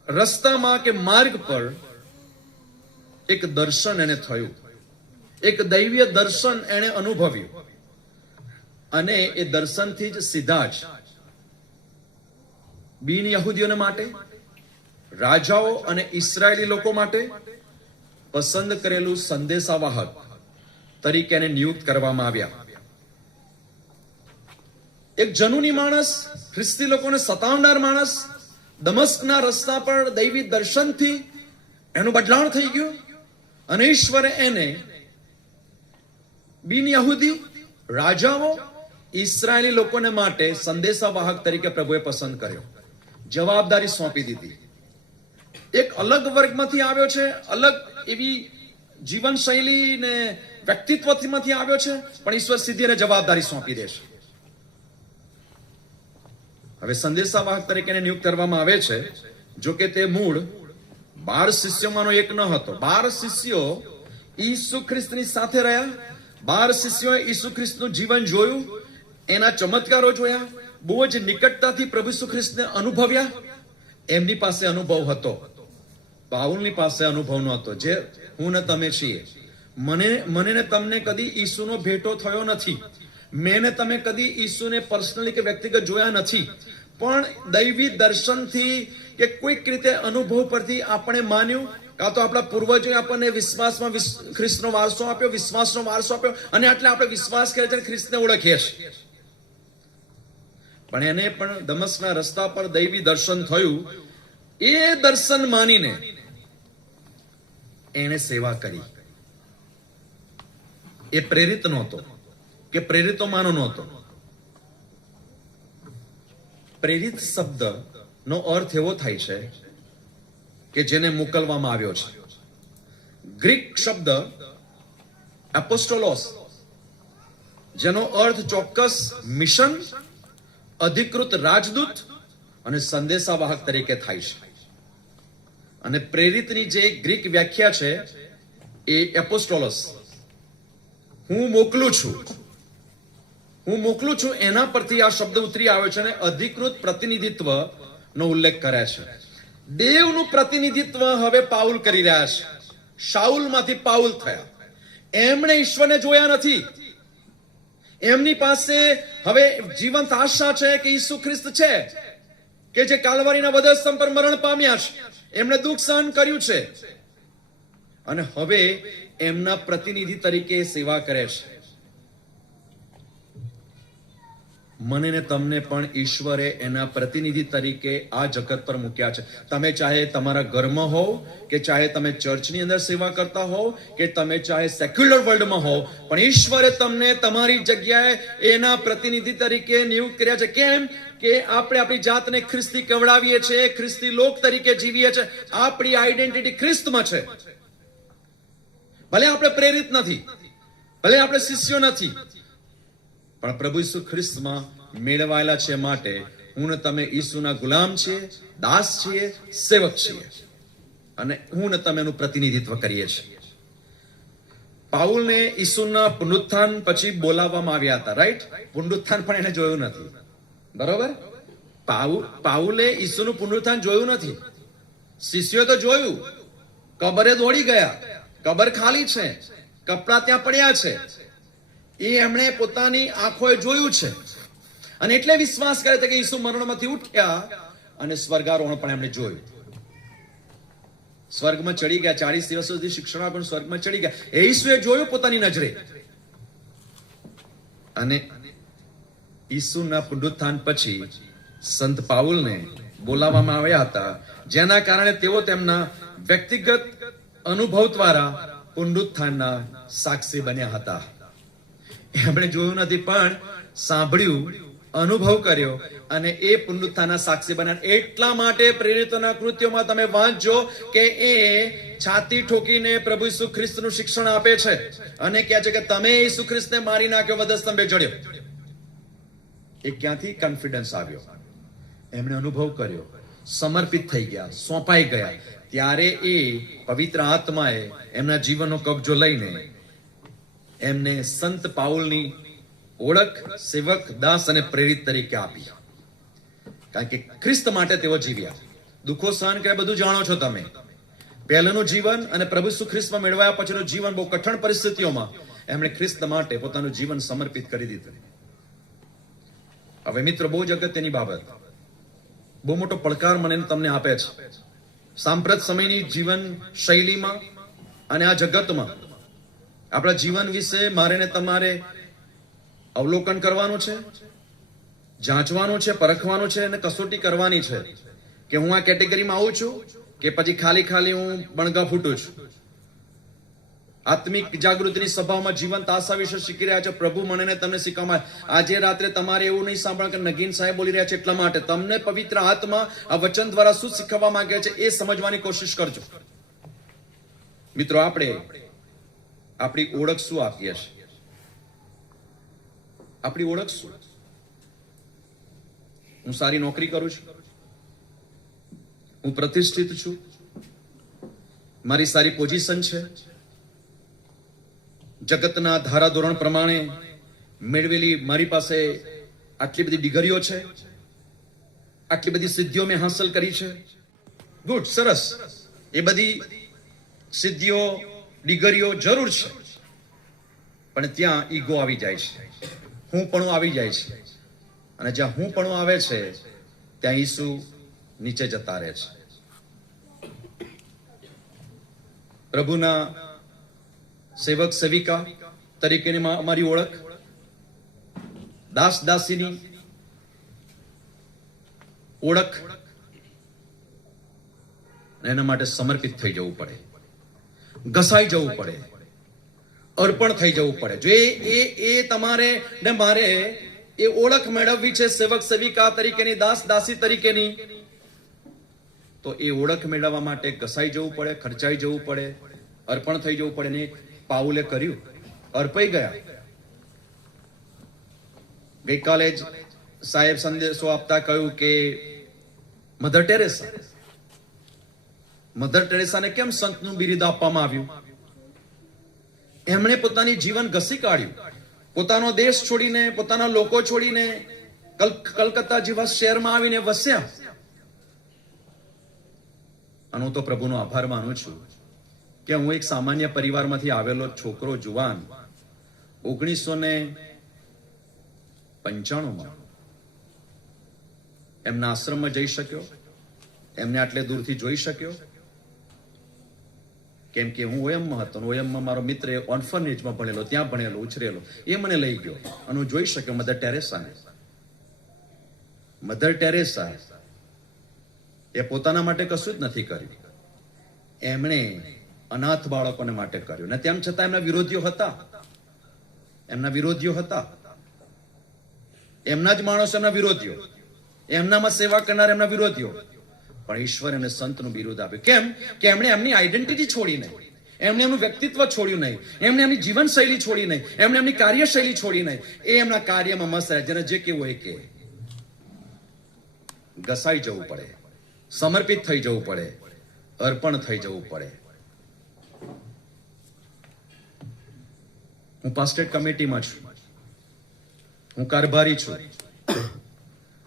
રસ્તામાં કે માર્ગ પર એક દર્શન એને થયું, એક દૈવીય દર્શન એને અનુભવ્યું. અને એ દર્શનથી જ સીધા જ બિન યહૂદીઓને માટે, રાજાઓ અને ઇસ્રાયેલી લોકો માટે પસંદ કરેલું સંદેશાવાહક તરીકે એને નિયુક્ત કરવામાં આવ્યા. એક જનુની માણસ, ખ્રિસ્તી લોકોને સતાવનાર માણસ, દમસ્કના રસ્તા પર દૈવી દર્શનથી એનું બદલાણ થઈ ગયું. અને ઈશ્વરે એને બિન યહૂદી, રાજાઓ ઇસરાયેલી લોકોને માટે સંદેશાવાહક તરીકે પ્રભુએ પસંદ કર્યો, જવાબદારી સોંપી દીધી. એક અલગ વર્ગમાંથી આવ્યો છે, અલગ એવી જીવનશૈલી ને વ્યક્તિત્વમાંથી આવ્યો છે, પણ ઈશ્વર સીધી એને જવાબદારી સોંપી દેશે. હવે સંદેશાવાહક તરીકે એને નિયુક્ત કરવામાં આવે છે. જો કે તે મૂળ 12 શિષ્યોમાંનો એક ન હતો. 12 શિષ્યો ઈસુ ખ્રિસ્તની સાથે રહ્યા. 12 શિષ્યોએ ઈસુ ખ્રિસ્તનું જીવન જોયું, એના ચમત્કારો જોયા, બહુ જ નિકટતાથી પ્રભુ ઈસુ ખ્રિસ્તને અનુભવ્યા. એમની પાસે અનુભવ હતો, પાઉલની પાસે અનુભવ નહોતો, જે હું ને તમે છીએ. મને ને તમને કદી ઈસુનો ભેટો થયો નથી. મેં ને તમે કદી ઈસુને પર્સનલી કે વ્યક્તિગત જોયા નથી, પણ દૈવી દર્શનથી કે કોઈક રીતે અનુભવ પરથી આપણે માન્યું, કાં તો આપણા પૂર્વજોએ આપણને વિશ્વાસમાં ખ્રિસ્તનો વારસો આપ્યો, વિશ્વાસનો વારસો આપ્યો, અને એટલે આપણે વિશ્વાસ કરીએ છીએ, ખ્રિસ્તને ઓળખીએ છીએ. પણ એને પણ દમસ્કના રસ્તા પર દૈવી દર્શન થયું. એ દર્શન માનીને એને સેવા કરી. એ પ્રેરિત નહોતો કે પ્રેરિતો માનો નહોતો. પ્રેરિત શબ્દ નો અર્થ એવો થાય છે કે જેને મોકલવામાં આવ્યો છે. ગ્રીક શબ્દ એપોસ્ટોલોસ, જેનો અર્થ ચોક્કસ મિશન, અધિકૃત રાજદૂત અને સંદેશાવાહક તરીકે થાય છે. અને પ્રેરિતની જે ગ્રીક વ્યાખ્યા છે એ એપોસ્ટોલોસ, હું મોકલું છું, એના પરથી આ શબ્દ ઉતરી આવ્યો છે અને અધિકૃત પ્રતિનિધિત્વ નો ઉલ્લેખ કરે છે. દેવનું પ્રતિનિધિત્વ હવે પાઉલ કરી રહ્યા છે. શાઉલમાંથી પાઉલ થયા. એમણે ઈશ્વરને જોયા નથી. એમની પાસે હવે જીવંત આશા છે કે ઈસુ ખ્રિસ્ત છે, કે જે કાલવારીના વધસ્તંભ પર મરણ પામ્યા છે, એમણે દુઃખ સહન કર્યું છે, અને હવે એમના પ્રતિનિધિ તરીકે સેવા કરે છે. મને ને તમને પણ ઈશ્વરે એના પ્રતિનિધિ તરીકે આ જગત પર મૂક્યા છે. તમે ચાહે તમારા ઘરમાં હોવ, કે ચાહે તમે ચર્ચની અંદર સેવા કરતા હોવ, કે તમે ચાહે સેક્યુલર વર્લ્ડમાં હોવ, પણ ઈશ્વરે તમને તમારી જગ્યાએ એના પ્રતિનિધિ તરીકે નિયુક્ત કર્યા છે. કેમ કે આપણે આપણી જાતને ખ્રિસ્તી કવડાવીએ છીએ, ખ્રિસ્તી લોક તરીકે જીવીએ છીએ. આપણી આઈડેન્ટિટી ખ્રિસ્તમાં છે. ભલે આપણે પ્રેરિત નથી, ભલે આપણે શિષ્યો નથી, પણ પ્રભુ ઈસુ ખ્રિસ્તમાં મેળવાયેલા છે. માટે હું ને તમે ઈસુના ગુલામ છીએ, દાસ છીએ, સેવક છીએ, અને હું ને તમે એનું પ્રતિનિધિત્વ કરીએ છીએ. પાઉલને ઈસુના પુનરુત્થાન પછી બોલાવવામાં આવ્યા હતા, રાઈટ? પુનરુત્થાન પણ એને જોયું નથી, બરોબર? પાઉલે ઈસુનું પુનરુત્થાન જોયું નથી. શિષ્યો તો જોયું, કબરે દોડી ગયા, કબર ખાલી છે, કપડા ત્યાં પડ્યા છે, એ એમણે પોતાની આંખોએ જોયું છે, અને એટલે વિશ્વાસ કરે છે કે ઈસુ મરણમાંથી ઉઠ્યા, અને સ્વર્ગારોહણ પણ એમણે જોયું. સ્વર્ગમાં ચડી ગયા, 40 દિવસ સુધી શિક્ષણ આપ્યું, સ્વર્ગમાં ચડી ગયા. એ ઈસુએ જોયું પોતાની નજરે. અને ઈસુના પુનરુત્થાન પછી સંત પાઉલને બોલાવવામાં આવ્યા હતા, જેના કારણે તેઓ તેમના વ્યક્તિગત અનુભવ દ્વારા પુનરુત્થાનના સાક્ષી બન્યા હતા. એમણે જોયું નથી, પણ સાંભળ્યું, અનુભવ કર્યો, અને એ પુનરુત્થાનના સાક્ષી બન્યા. એટલા માટે પ્રેરિતોના કૃત્યોમાં તમે વાંચજો કે એ છાતી ઠોકીને પ્રભુ ઈસુ ખ્રિસ્તનું શિક્ષણ આપે છે, અને કહે છે કે તમે ઈસુ ખ્રિસ્તને મારી નાખ્યો, વધસ્તંભે જડ્યો. એ ક્યાંથી કોન્ફિડન્સ આવ્યો? એમણે અનુભવ કર્યો, સમર્પિત થઈ ગયા, સોંપાઈ ગયા. ત્યારે એ પવિત્ર આત્માએ એમના જીવનનો કબજો લઈને એમને સંત પાઉલની ઓળખ સેવક, દાસ અને પ્રેરિત તરીકે આપી. કારણ કે ખ્રિસ્ત માટે તેઓ જીવ્યા, દુઃખો સહન કર્યા, બધું જાણો છો તમે. પહેલાનું જીવન અને પ્રભુ ઈસુ ખ્રિસ્તમાં મેળવ્યા પછીનું જીવન બહુ કઠણ પરિસ્થિતિઓમાં એમણે ખ્રિસ્ત માટે પોતાનું જીવન સમર્પિત કરી દીધું. હવે મિત્રો, બહુ જ અગત્યની બાબત, બહુ મોટો પડકાર મને તમને આપે છે. સાંપ્રત સમયની જીવન શૈલીમાં અને આ જગતમાં આપણા જીવન વિશે મારે ને તમારે અવલોકન કરવાનું છે, જાંચવાનું છે, પરખવાનું છે, અને કસોટી કરવાની છે કે હું આ કેટેગરીમાં આવું છું કે પછી ખાલી હું બણગા ફૂટું છું. આત્મિક જાગૃતિની સભામાં જીવંત આશા વિશે શીખી રહ્યા છે. પ્રભુ મને ને તમને શીખવામાં આજે રાત્રે તમારે એવું નહીં સાંભળે કે નગીન સાહેબ બોલી રહ્યા છે એટલા માટે. તમને પવિત્ર આત્મા આ વચન દ્વારા શું શીખવવા માંગે છે એ સમજવાની કોશિશ કરજો. મિત્રો, આપણે આપણી ઓળખ શું આપીએ છીએ? આપણી ઓળખ શું? હું સારી નોકરી કરું છું, હું પ્રતિષ્ઠિત છું, મારી સારી પોઝિશન છે, જગતના ધારાધોરણ પ્રમાણે મેળવેલી મારી પાસે આટલી બધી ડિગ્રીઓ છે, આટલી બધી સિદ્ધિઓ મેં હાંસલ કરી છે. ગુડ, સરસ. એ બધી સિદ્ધિઓ, ડિગ્રીઓ જરૂર છે, પણ ત્યાં ઈગો આવી જાય છે, હું પણ આવી જાય છે. અને જ્યાં હું પણ આવે છે ત્યાં ઈસુ નીચે જતા રહે છે. પ્રભુના સેવક સેવિકા તરીકેની અમારી ઓળખ, દાસ દાસીની ઓળખ, એના માટે સમર્પિત થઈ જવું પડે, ઘસાઈ જવું પડે, અર્પણ થઈ જવું પડે. જો એ તમારે ને મારે એ ઓળખ મેળવવી છે સેવક સેવિકા તરીકેની, દાસ દાસી તરીકેની, તો એ ઓળખ મેળવવા માટે ઘસાઈ જવું પડે, ખર્ચાઈ જવું પડે, અર્પણ થઈ જવું પડે. ને પાઉલે કર્યું, અર્પાઈ ગયા. ગઈકાલે જ સાહેબ સંદેશો આપતા કહ્યું કે મધર ટેરેસાને કેમ સંતનું બિરુદ આપવામાં આવ્યું? એમણે પોતાની જીવન ઘસી કાઢ્યું, પોતાનો દેશ છોડીને, પોતાના લોકો છોડીને કલકત્તા જેવા શહેરમાં આવીને વસ્યા. અને હું તો પ્રભુનો આભાર માનું છું કે હું એક સામાન્ય પરિવારમાંથી આવેલો છોકરો, જુવાન, 1995 એમના આશ્રમમાં જઈ શક્યો, એમને આટલે દૂરથી જોઈ શક્યો, કેમ કે હું ઓયમમાં હતો. ઓયમમાં મારો મિત્ર ઓર્ફનેજમાં ભણેલો, ત્યાં ભણેલો, ઉછરેલો, એ મને લઈ ગયો અને હું જોઈ શક્યો મધર ટેરેસાને. મધર ટેરેસા એ પોતાના માટે કશું જ નથી કર્યું, એમણે અનાથ બાળકોને માટે કર્યું. ને તેમ છતાં એમના વિરોધીઓ હતા, એમના જ માણસો એમના વિરોધીઓ, એમનામાં સેવા કરનાર એમના વિરોધીઓ. પણ ઈશ્વર એમને સંતનું બિરુદ આપ્યું. કેમ? કે એમણે એમની આઈડેન્ટિટી છોડી નહીં, એમણે એમનું વ્યક્તિત્વ છોડ્યું નહીં, એમણે એમની જીવનશૈલી છોડી નહીં, એમણે એમની કાર્યશૈલી છોડી નહીં. એ એમના કાર્યમાં મસ્ત રહે. જેને જે કેવું હોય કે ઘસાઈ જવું પડે, સમર્પિત થઈ જવું પડે, અર્પણ થઈ જવું પડે. હું પાસ્ટેટ કમિટીમાં છું, હું કારભારી છું,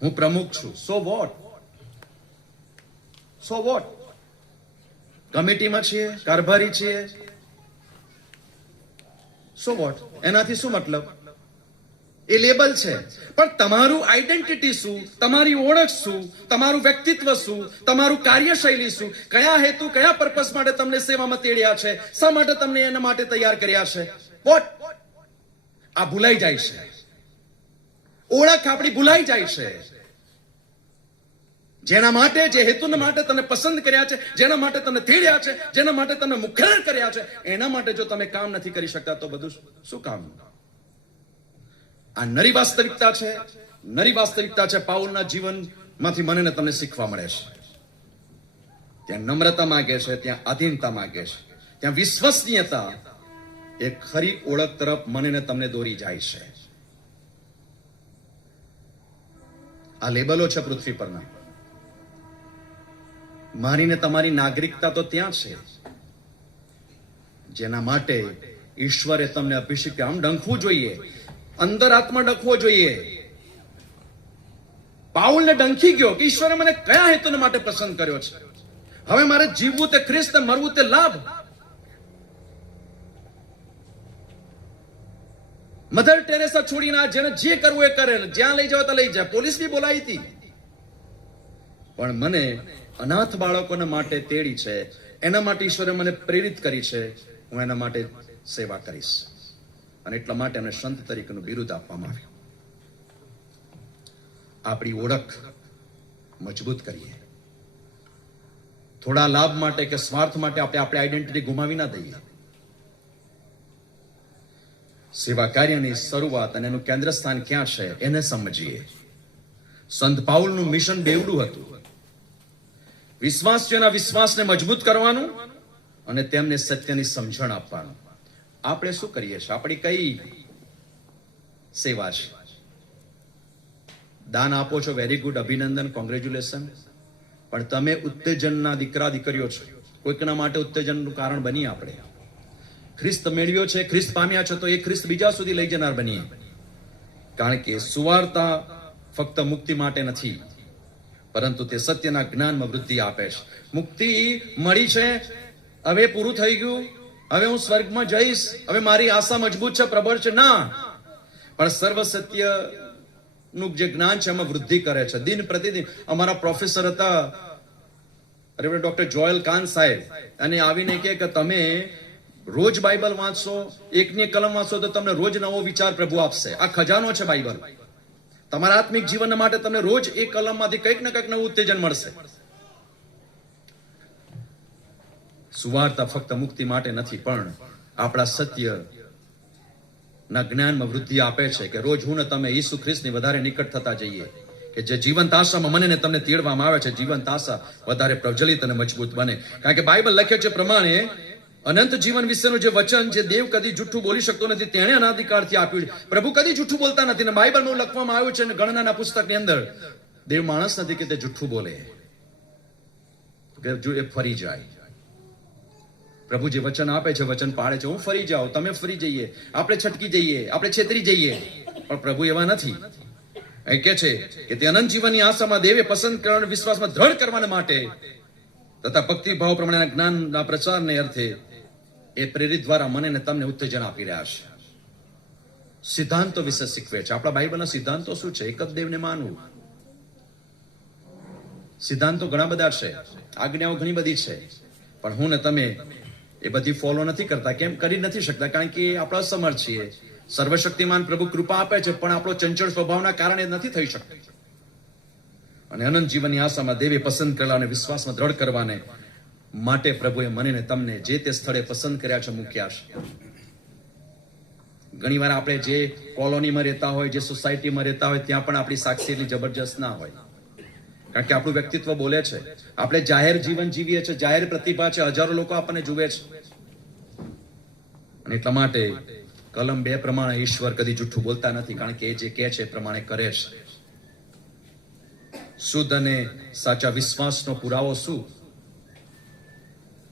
હું પ્રમુખ છું. So what? કમિટીમાં છીએ, કારભારી છીએ, સો વોટ? એનાથી શું મતલબ? એ લેબલ છે. પણ તમારું આઈડેન્ટિટી શું, તમારી ઓળખ શું, તમારું વ્યક્તિત્વ શું, તમારું કાર્યશૈલી શું, કયા હેતુ, કયા પર્પસ માટે તમને સેવામાં તેડ્યા છે, શા માટે તમને એના માટે તૈયાર કર્યા છે? વોટ? આ ભૂલાઈ જાય છે. ઓળખ આપણી ભૂલાઈ જાય છે. જેના માટે, જે હેતુના માટે તમને પસંદ કર્યા છે, જેના માટે તમને તેડ્યા છે, જેના માટે તમને મુખર કર્યા છે, એના માટે જો તમે કામ નથી કરી શકતા તો બધું શું કામ? આ નરી વાસ્તવિકતા છે. પાઉલના જીવનમાંથી મને ને તમને શીખવા મળે છે. ત્યાં નમ્રતા માંગે છે, ત્યાં આધીનતા માંગે છે, ત્યાં વિશ્વસનીયતા એ ખરી ઓળખ તરફ મને ને તમને દોરી જાય છે. આ લેબલો છે પૃથ્વી પરના. મારી ને તમારી નાગરિકતા તો ત્યાં છે, જેના માટે ઈશ્વરે તમને અભિષેક. આમ ડંખવું જોઈએ, અંદર આત્મા ડંખવો જોઈએ. પાઉલને ડંખી ગયો કે ઈશ્વરે મને કયા હેતુને માટે પસંદ કર્યો છે. હવે મારે જીવવું તે ખ્રિસ્ત, મરવું તે લાભ. મધર ટેરેસા છોડીને જેને જે કરવું એ કરે, જ્યાં લઈ જાવ તો લઈ જાય. પોલીસ બી બોલાવી હતી, પણ મને અનાથ બાળકોને માટે તેડી છે, એના માટે ઈશ્વરે મને પ્રેરિત કરી છે. હું એના માટે સેવા કરીશ. અને એટલા માટે એને સંત તરીકેનું બિરુદ આપવામાં આવ્યું. આપણી ઓળખ મજબૂત કરીએ. થોડા લાભ માટે કે સ્વાર્થ માટે આપણે આપણી આઈડેન્ટિટી ગુમાવી ના દઈએ. સેવા કાર્યની શરૂઆત અને એનું કેન્દ્ર સ્થાન ક્યાં છે એને સમજીએ. સંત પાઉલનું મિશન બેવડું હતું. વિશ્વાસીઓના વિશ્વાસને મજબૂત કરવાનું અને તેમને સત્યની સમજણ આપવાનું. આપણે શું કરીએ છીએ? આપણી કઈ સેવા છે? દાન આપો છો, વેરી ગુડ, અભિનંદન, કોંગ્રેચ્યુલેશન. પણ તમે ઉત્તેજનના દીકરા દીકરીઓ છો. કોઈકના માટે ઉત્તેજનનું કારણ બની આપણે. ખ્રિસ્ત મેળવ્યો છે, ખ્રિસ્ત પામ્યા છો, તો એ ખ્રિસ્ત બીજા સુધી લઈ જનાર બનીએ. કારણ કે સુવાર્તા ફક્ત મુક્તિ માટે નથી, પરંતુ તે સત્યના જ્ઞાનમાં વૃદ્ધિ આપે છે. મુક્તિ મળી છે, હવે પૂરું થઈ ગયું, હવે હું સ્વર્ગમાં જઈશ, હવે મારી આશા મજબૂત છે, પ્રબળ છે, ના. પણ સર્વ સત્ય નું જે જ્ઞાન છે એમાં વૃદ્ધિ કરે છે દિન પ્રતિદિન. અમારા પ્રોફેસર હતા રેવરેન્ડ ડોક્ટર જોયલ કાન સાહેબ, અને આવીને કહે કે તમે રોજ બાઇબલ વાંચશો, એકની કલમ વાંચશો તો તમને રોજ નવો વિચાર પ્રભુ આપશે. આ ખજાનો છે બાઇબલ. તમારા આત્મિક જીવન માટે તમને રોજ એક કલમમાંથી કંઈક ને કંઈક નવું ઉત્તેજન મળશે. સુવાર્તા ફક્ત મુક્તિ માટે નથી, પણ આપણા સત્ય ના જ્ઞાનમાં વૃદ્ધિ આપે છે કે રોજ હું ને તમે ઈસુ ખ્રિસ્તની વધારે નિકટ થતા જઈએ. કે જે જીવંત આશામાં મને ને તમને તેડવામાં આવે છે, જીવંત આશા વધારે પ્રજ્વલિત અને મજબૂત બને. કારણ કે બાઇબલ લખે છે પ્રમાણે અનંત જીવન વિશેનું જે વચન જે દેવ કદી જૂઠું બોલી શકતો નથી તેણે અનાદિકાળથી આપ્યું છે. પ્રભુ કદી જૂઠું બોલતા નથી, ને બાઇબલમાં લખવામાં આવ્યું છે, ગણનાના પુસ્તકની અંદર દેવ માણસ નથી કે તે જૂઠું બોલે, કે જો એ ફરી જાય. પ્રભુ જે વચન આપે છે, વચન પાડે છે, હું ફરી જાઉં, તમે ફરી જઈએ, આપણે છટકી જઈએ, આપણે છેતરી જઈએ. પણ પ્રભુ એવા નથી. એ કે છે કે તે અનંત જીવનની આશામાં દેવે પસંદ કરવાના વિશ્વાસમાં દ્રઢ કરવાના માટે તથા ભક્તિભાવ પ્રમાણેના જ્ઞાનના પ્રચારને અર્થે એ પ્રેરિત દ્વારા મને ને તમને ઉત્તેજન આપી રહ્યા છે. સિદ્ધાંતો વિશે શીખવે છે. આપણા બાઇબલના સિદ્ધાંતો શું છે? એક જ દેવને માનવું. સિદ્ધાંતો ઘણા બધા છે, આજ્ઞાઓ ઘણી બધી છે, પણ હું ને તમે એ બધી ફોલો નથી કરતા. કેમ કરી નથી શકતા? કારણ કે આપણે અસમર્થ છીએ. સર્વશક્તિમાન પ્રભુ કૃપા આપે છે, પણ આપણો ચંચળ સ્વભાવના કારણે નથી થઈ શકતું. અને અનંત જીવનની આશામાં દેવે પસંદ કરેલા અને વિશ્વાસમાં દ્રઢ કરવાને માટે પ્રભુએ મને ને તમને જે તે સ્થળે પસંદ કર્યા છે, મૂક્યા છે. ઘણીવાર આપણે જે કોલોનીમાં રહેતા હોય, જે સોસાયટીમાં રહેતા હોય, ત્યાં પણ આપણી સાક્ષી એટલી જબરજસ્ત ના હોય. કારણ કે આપણું વ્યક્તિત્વ બોલે છે. આપણે જાહેર જીવન જીવીએ છીએ, જાહેર પ્રતિભા છે, હજારો લોકો આપણને જુએ છે. અને એટલા માટે કલમ 2 પ્રમાણે ઈશ્વર કદી જૂઠું બોલતા નથી, કારણ કે એ જે કહે છે એ પ્રમાણે કરે છે. શુદ્ધ અને સાચા વિશ્વાસનો પુરાવો શું?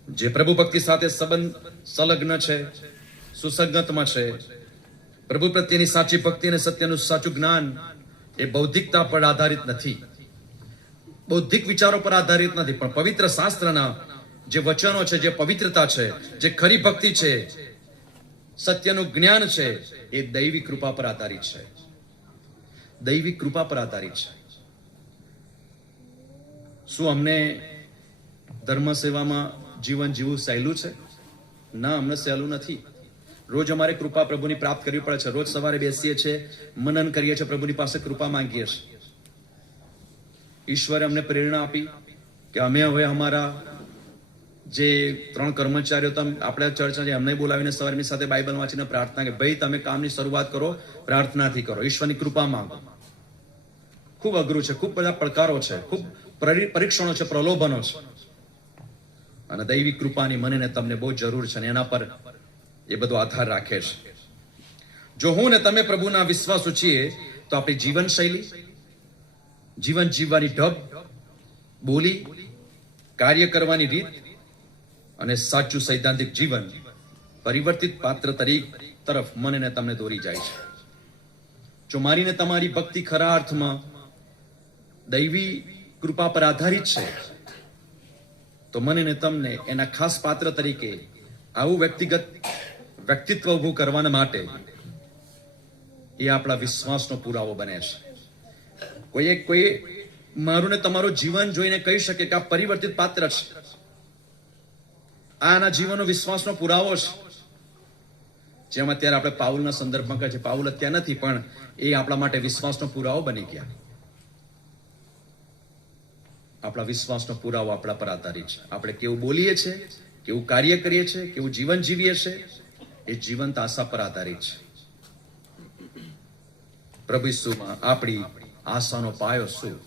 જે પ્રભુ ભક્તિ સાથે સંબંધ સંલગ્ન છે, સુસંગતમાં છે. પ્રભુ પ્રત્યેની સાચી ભક્તિ અને સત્યનું સાચું જ્ઞાન એ બૌદ્ધિકતા પર આધારિત નથી, બૌદ્ધિક વિચારો પર આધારિત નથી, પણ પવિત્ર શાસ્ત્રના જે વચનો છે, જે પવિત્રતા છે, જે ખરી ભક્તિ છે, સત્યનું જ્ઞાન છે, એ દૈવિક કૃપા પર આધારિત છે. દૈવિક કૃપા પર આધારિત છે. શું અમને ધર્મ સેવામાં જીવન જીવવું સહેલું છે? ના, અમને સહેલું નથી. રોજ અમારે કૃપા પ્રભુની પ્રાપ્ત કરવી પડે છે. રોજ સવારે બેસીએ છીએ, મનન કરીએ છીએ, પ્રભુની પાસે કૃપા માંગીએ છીએ. ઈશ્વરે અમને પ્રેરણા આપી કે અમે હવે અમારા જે 3 કર્મચારીઓ આપણા ચર્ચના અમને બોલાવીને સવારે એમની સાથે બાઇબલ વાંચીને પ્રાર્થના કે ભાઈ તમે કામની શરૂઆત કરો, પ્રાર્થનાથી કરો, ઈશ્વરની કૃપા માંગો. ખૂબ અઘરું છે, ખૂબ બધા પડકારો છે, ખૂબ પરીક્ષણો છે, પ્રલોભનો છે. અને દૈવિક કૃપાની મને ને તમને બહુ જરૂર છે, અને એના પર એ બધો આધાર રાખે છે. જો હું ને તમે પ્રભુના વિશ્વાસુ છીએ, તો આપણી જીવન શૈલી, જીવન જીવવાની ઢબ, બોલી, કાર્ય કરવાની રીત અને સાચું સૈદ્ધાંતિક જીવન પરિવર્તિત પાત્ર તરફ મને ને તમને દોરી જાય છે. જો મારી ને તમારી ભક્તિ ખરા અર્થમાં દૈવી કૃપા પર આધારિત છે, તો મને ને તમને એના ખાસ પાત્ર તરીકે આવું વ્યક્તિત્વ ઊભું કરવાના માટે એ આપણા વિશ્વાસનો પુરાવો બને છે. કોઈ મારું ને તમારું જીવન જોઈને કહી શકે કે આ પરિવર્તિત પાત્ર છે, આના જીવનનો વિશ્વાસનો પુરાવો છે. જેમ અત્યારે આપણે પાઉલના સંદર્ભમાં કહે છે, પાઉલ અત્યારે નથી, પણ એ આપણા માટે વિશ્વાસનો પુરાવો બની ગયા. આપણા વિશ્વાસનો પુરાવો આપણા પર આધારિત છે. આપણે કેવું બોલીએ છીએ, કેવું કાર્ય કરીએ છીએ, કેવું જીવન જીવીએ છીએ, એ જીવંત આશા પર આધારિત છે. પ્રભુ ઈસુમાં આપણી આશાનો પાયો શું?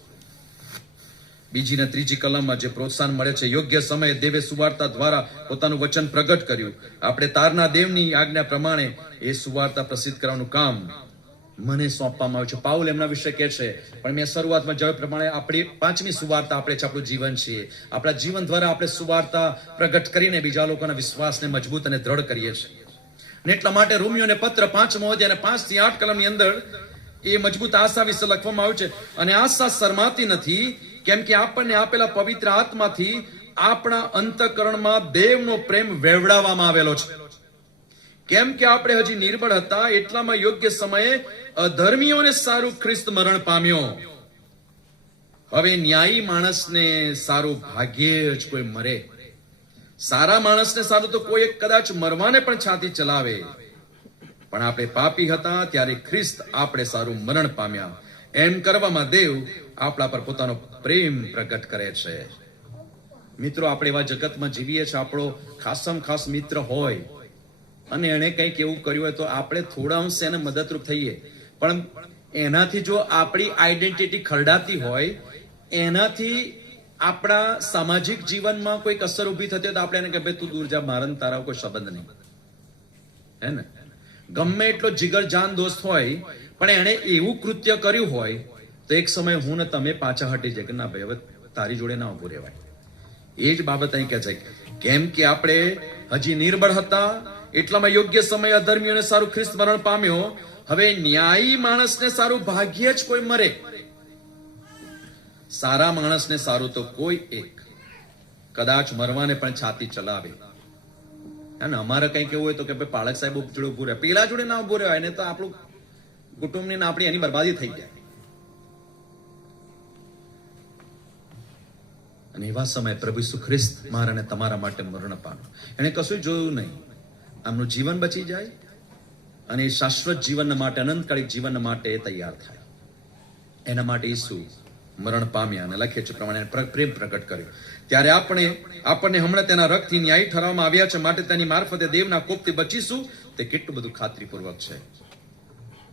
બીજી ને ત્રીજી કલમમાં જે પ્રોત્સાહન મળે છે, યોગ્ય સમયે દેવે સુવાર્તા દ્વારા પોતાનું વચન પ્રગટ કર્યું. આપણે તારના દેવની આજ્ઞા પ્રમાણે એ સુવાર્તા પ્રસિદ્ધ કરવાનું કામ મને સોંપવામાં આવ્યું છે. પાઉલ એમના વિશે કહે છે, પણ મેં શરૂઆતમાં જણાવ્યા પ્રમાણે આપણી પાંચમી સુવાર્તા આપણે છે, આપણું જીવન છે. આપણા જીવન દ્વારા આપણે સુવાર્તા પ્રગટ કરીને બીજા લોકોના વિશ્વાસને મજબૂત અને દ્રઢ કરીએ છીએ. ને એટલા માટે રોમિયોને પત્ર 5મો અધ્યાય અને 5 થી 8 કલમની અંદર એ મજબૂત આશા વિશે લખવામાં આવ્યું છે. અને આશા શરમાતી નથી, કેમ કે આપણને આપેલા પવિત્ર આત્માથી આપણા અંતઃકરણમાં દેવનો પ્રેમ વેવડાવવામાં આવેલો છે. કેમ કે આપણે હજી નિર્બળ હતા, એટલામાં યોગ્ય સમયે અધર્મીઓને સારું ખ્રિસ્ત મરણ પામ્યો. હવે ન્યાયી માણસને સારું ભાગ્યે જ કોઈ મરે. સારા માણસને સારું તો કોઈ કદાચ મરવાને પણ છાતી ચલાવે. પણ આપણે પાપી હતા ત્યારે ખ્રિસ્ત આપણે સારું મરણ પામ્યા. એમ કરવામાં દેવ આપણા પર પોતાનો પ્રેમ પ્રગટ કરે છે. મિત્રો, આપણે એવા જગતમાં જીવીએ છીએ, આપણો ખાસમ ખાસ મિત્ર હોય અને એને કંઈક એવું કર્યું હોય તો આપણે થોડા અંશે એને મદદરૂપ થઈએ. પણ એનાથી જો આપણી આઈડેન્ટિટી ખરડાતી હોય, એનાથી આપણા સામાજિક જીવનમાં કોઈક અસર ઉભી થતી હોય તો આપણે એને કહે, ભાઈ તું દૂર જા, મારા ને તારા કોઈ સંબંધ નહીં. હે ને? ગમે એટલો જીગરજાન દોસ્ત હોય, પણ એણે એવું કૃત્ય કર્યું હોય તો એક સમય હું ને તમે પાછા હટી જાય કે ના ભાઈ, હવે તારી જોડે ના ઉભું રહેવાય. એ જ બાબત અહીં કહે છે, કેમ કે આપણે હજી નિર્બળ હતા, એટલામાં યોગ્ય સમયે અધર્મીઓને સારું ખ્રિસ્ત મરણ પામ્યો. હવે ન્યાયી માણસને સારું ભાગ્યે જ કોઈ મરે. સારા માણસને સારું તો કોઈ એક કદાચ મરવાને પણ છાતી ચલાવે. અને અમારે કઈ કેવું હોય તો કે ભાઈ પાળક સાહેબ જોડે ઉભું રહે, પેલા જોડે ના ઉભું રહેવાય, એને તો આપણું કુટુંબની ને આપણી એની બરબાદી થઈ જાય. અને એવા સમયે પ્રભુ ઈસુ ખ્રિસ્ત મારા અને તમારા માટે મરણ પામ્યો. એને કશું જોયું નહીં, આમનું જીવન બચી જાય અને શાશ્વત જીવન માટે, અનંતકાળિક જીવન માટે તૈયાર થાય. એના માટે ઈસુ મરણ પામ્યા અને લખે છે પ્રમાણે પ્રેમ પ્રગટ કર્યો. ત્યારે આપણને હમણાં તેના રક્તથી ન્યાયી ઠરાવવામાં આવ્યા છે, માટે તેની મારફતે દેવના કોપથી બચીશું. તે કેટલું બધું ખાતરીપૂર્વક છે.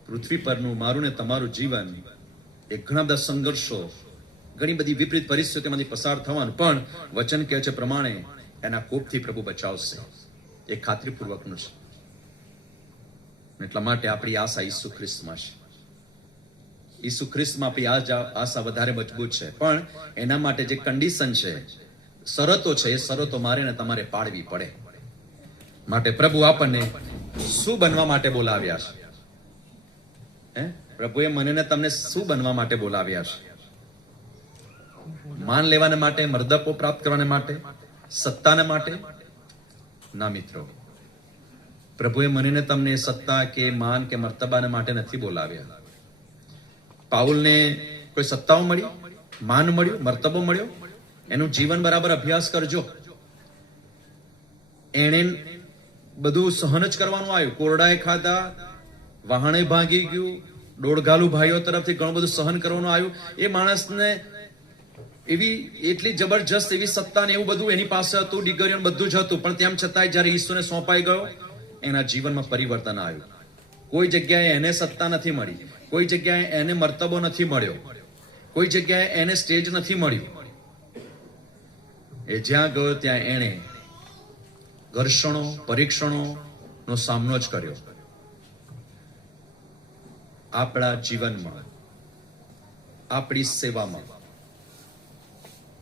પૃથ્વી પરનું મારું ને તમારું જીવન એ ઘણા બધા સંઘર્ષો, ઘણી બધી વિપરીત પરિસ્થિતિઓમાંથી પસાર થવાનું, પણ વચન કહે છે પ્રમાણે એના કોપથી પ્રભુ બચાવશે. એ ખાતરીપૂર્વકનું છે. એટલા માટે આપણી આશા ઈસુ ખ્રિસ્તમાં છે. ઈસુ ખ્રિસ્તમાં આપણી આશા વધારે મજબૂત છે. પણ એના માટે જે કન્ડિશન છે, શરતો છે, એ શરતો મારે ને તમારે પાડવી પડે. માટે પ્રભુ આપણને શું બનવા માટે બોલાવ્યા છે? પ્રભુએ મને ને તમને શું બનવા માટે બોલાવ્યા છે? માન લેવાને માટે, મર્દપો પ્રાપ્ત કરવાને માટે, સત્તાને માટે? ના મિત્રો, પ્રભુએ મને ને તમને સત્તા કે માન કે મર્તબાને માટે નથી બોલાવ્યા. પાઉલને કોઈ સત્તાઓ મળી, માન મળ્યું, મર્તબો મળ્યો? એનું જીવન બરાબર અભ્યાસ કરજો. એને બધું સહન જ કરવાનું આવ્યું. કોરડાએ ખાધા, વાહણે ભાગી ગયું, દોડગાલુ ભાઈઓ તરફથી ઘણું બધું સહન કરવાનું આવ્યું. એ માણસને એવી એટલી જબરજસ્ત એવી સત્તા ને એવું બધું એની પાસે હતું, ડિગ્રીઓ બધું જ હતું, પણ તેમ છતાંય જયારે ઈસુને સોંપાઈ ગયો, એના જીવનમાં પરિવર્તન આવ્યું. કોઈ જગ્યાએ એને સત્તા નથી મળી, કોઈ જગ્યાએ એને મર્તબો નથી મળ્યો, કોઈ જગ્યાએ એને સ્ટેજ નથી મળ્યું. એ જ્યાં ગયો ત્યાં એને ઘર્ષણો, પરીક્ષણો નો સામનો જ કર્યો. આપણા જીવનમાં, આપણી સેવામાં,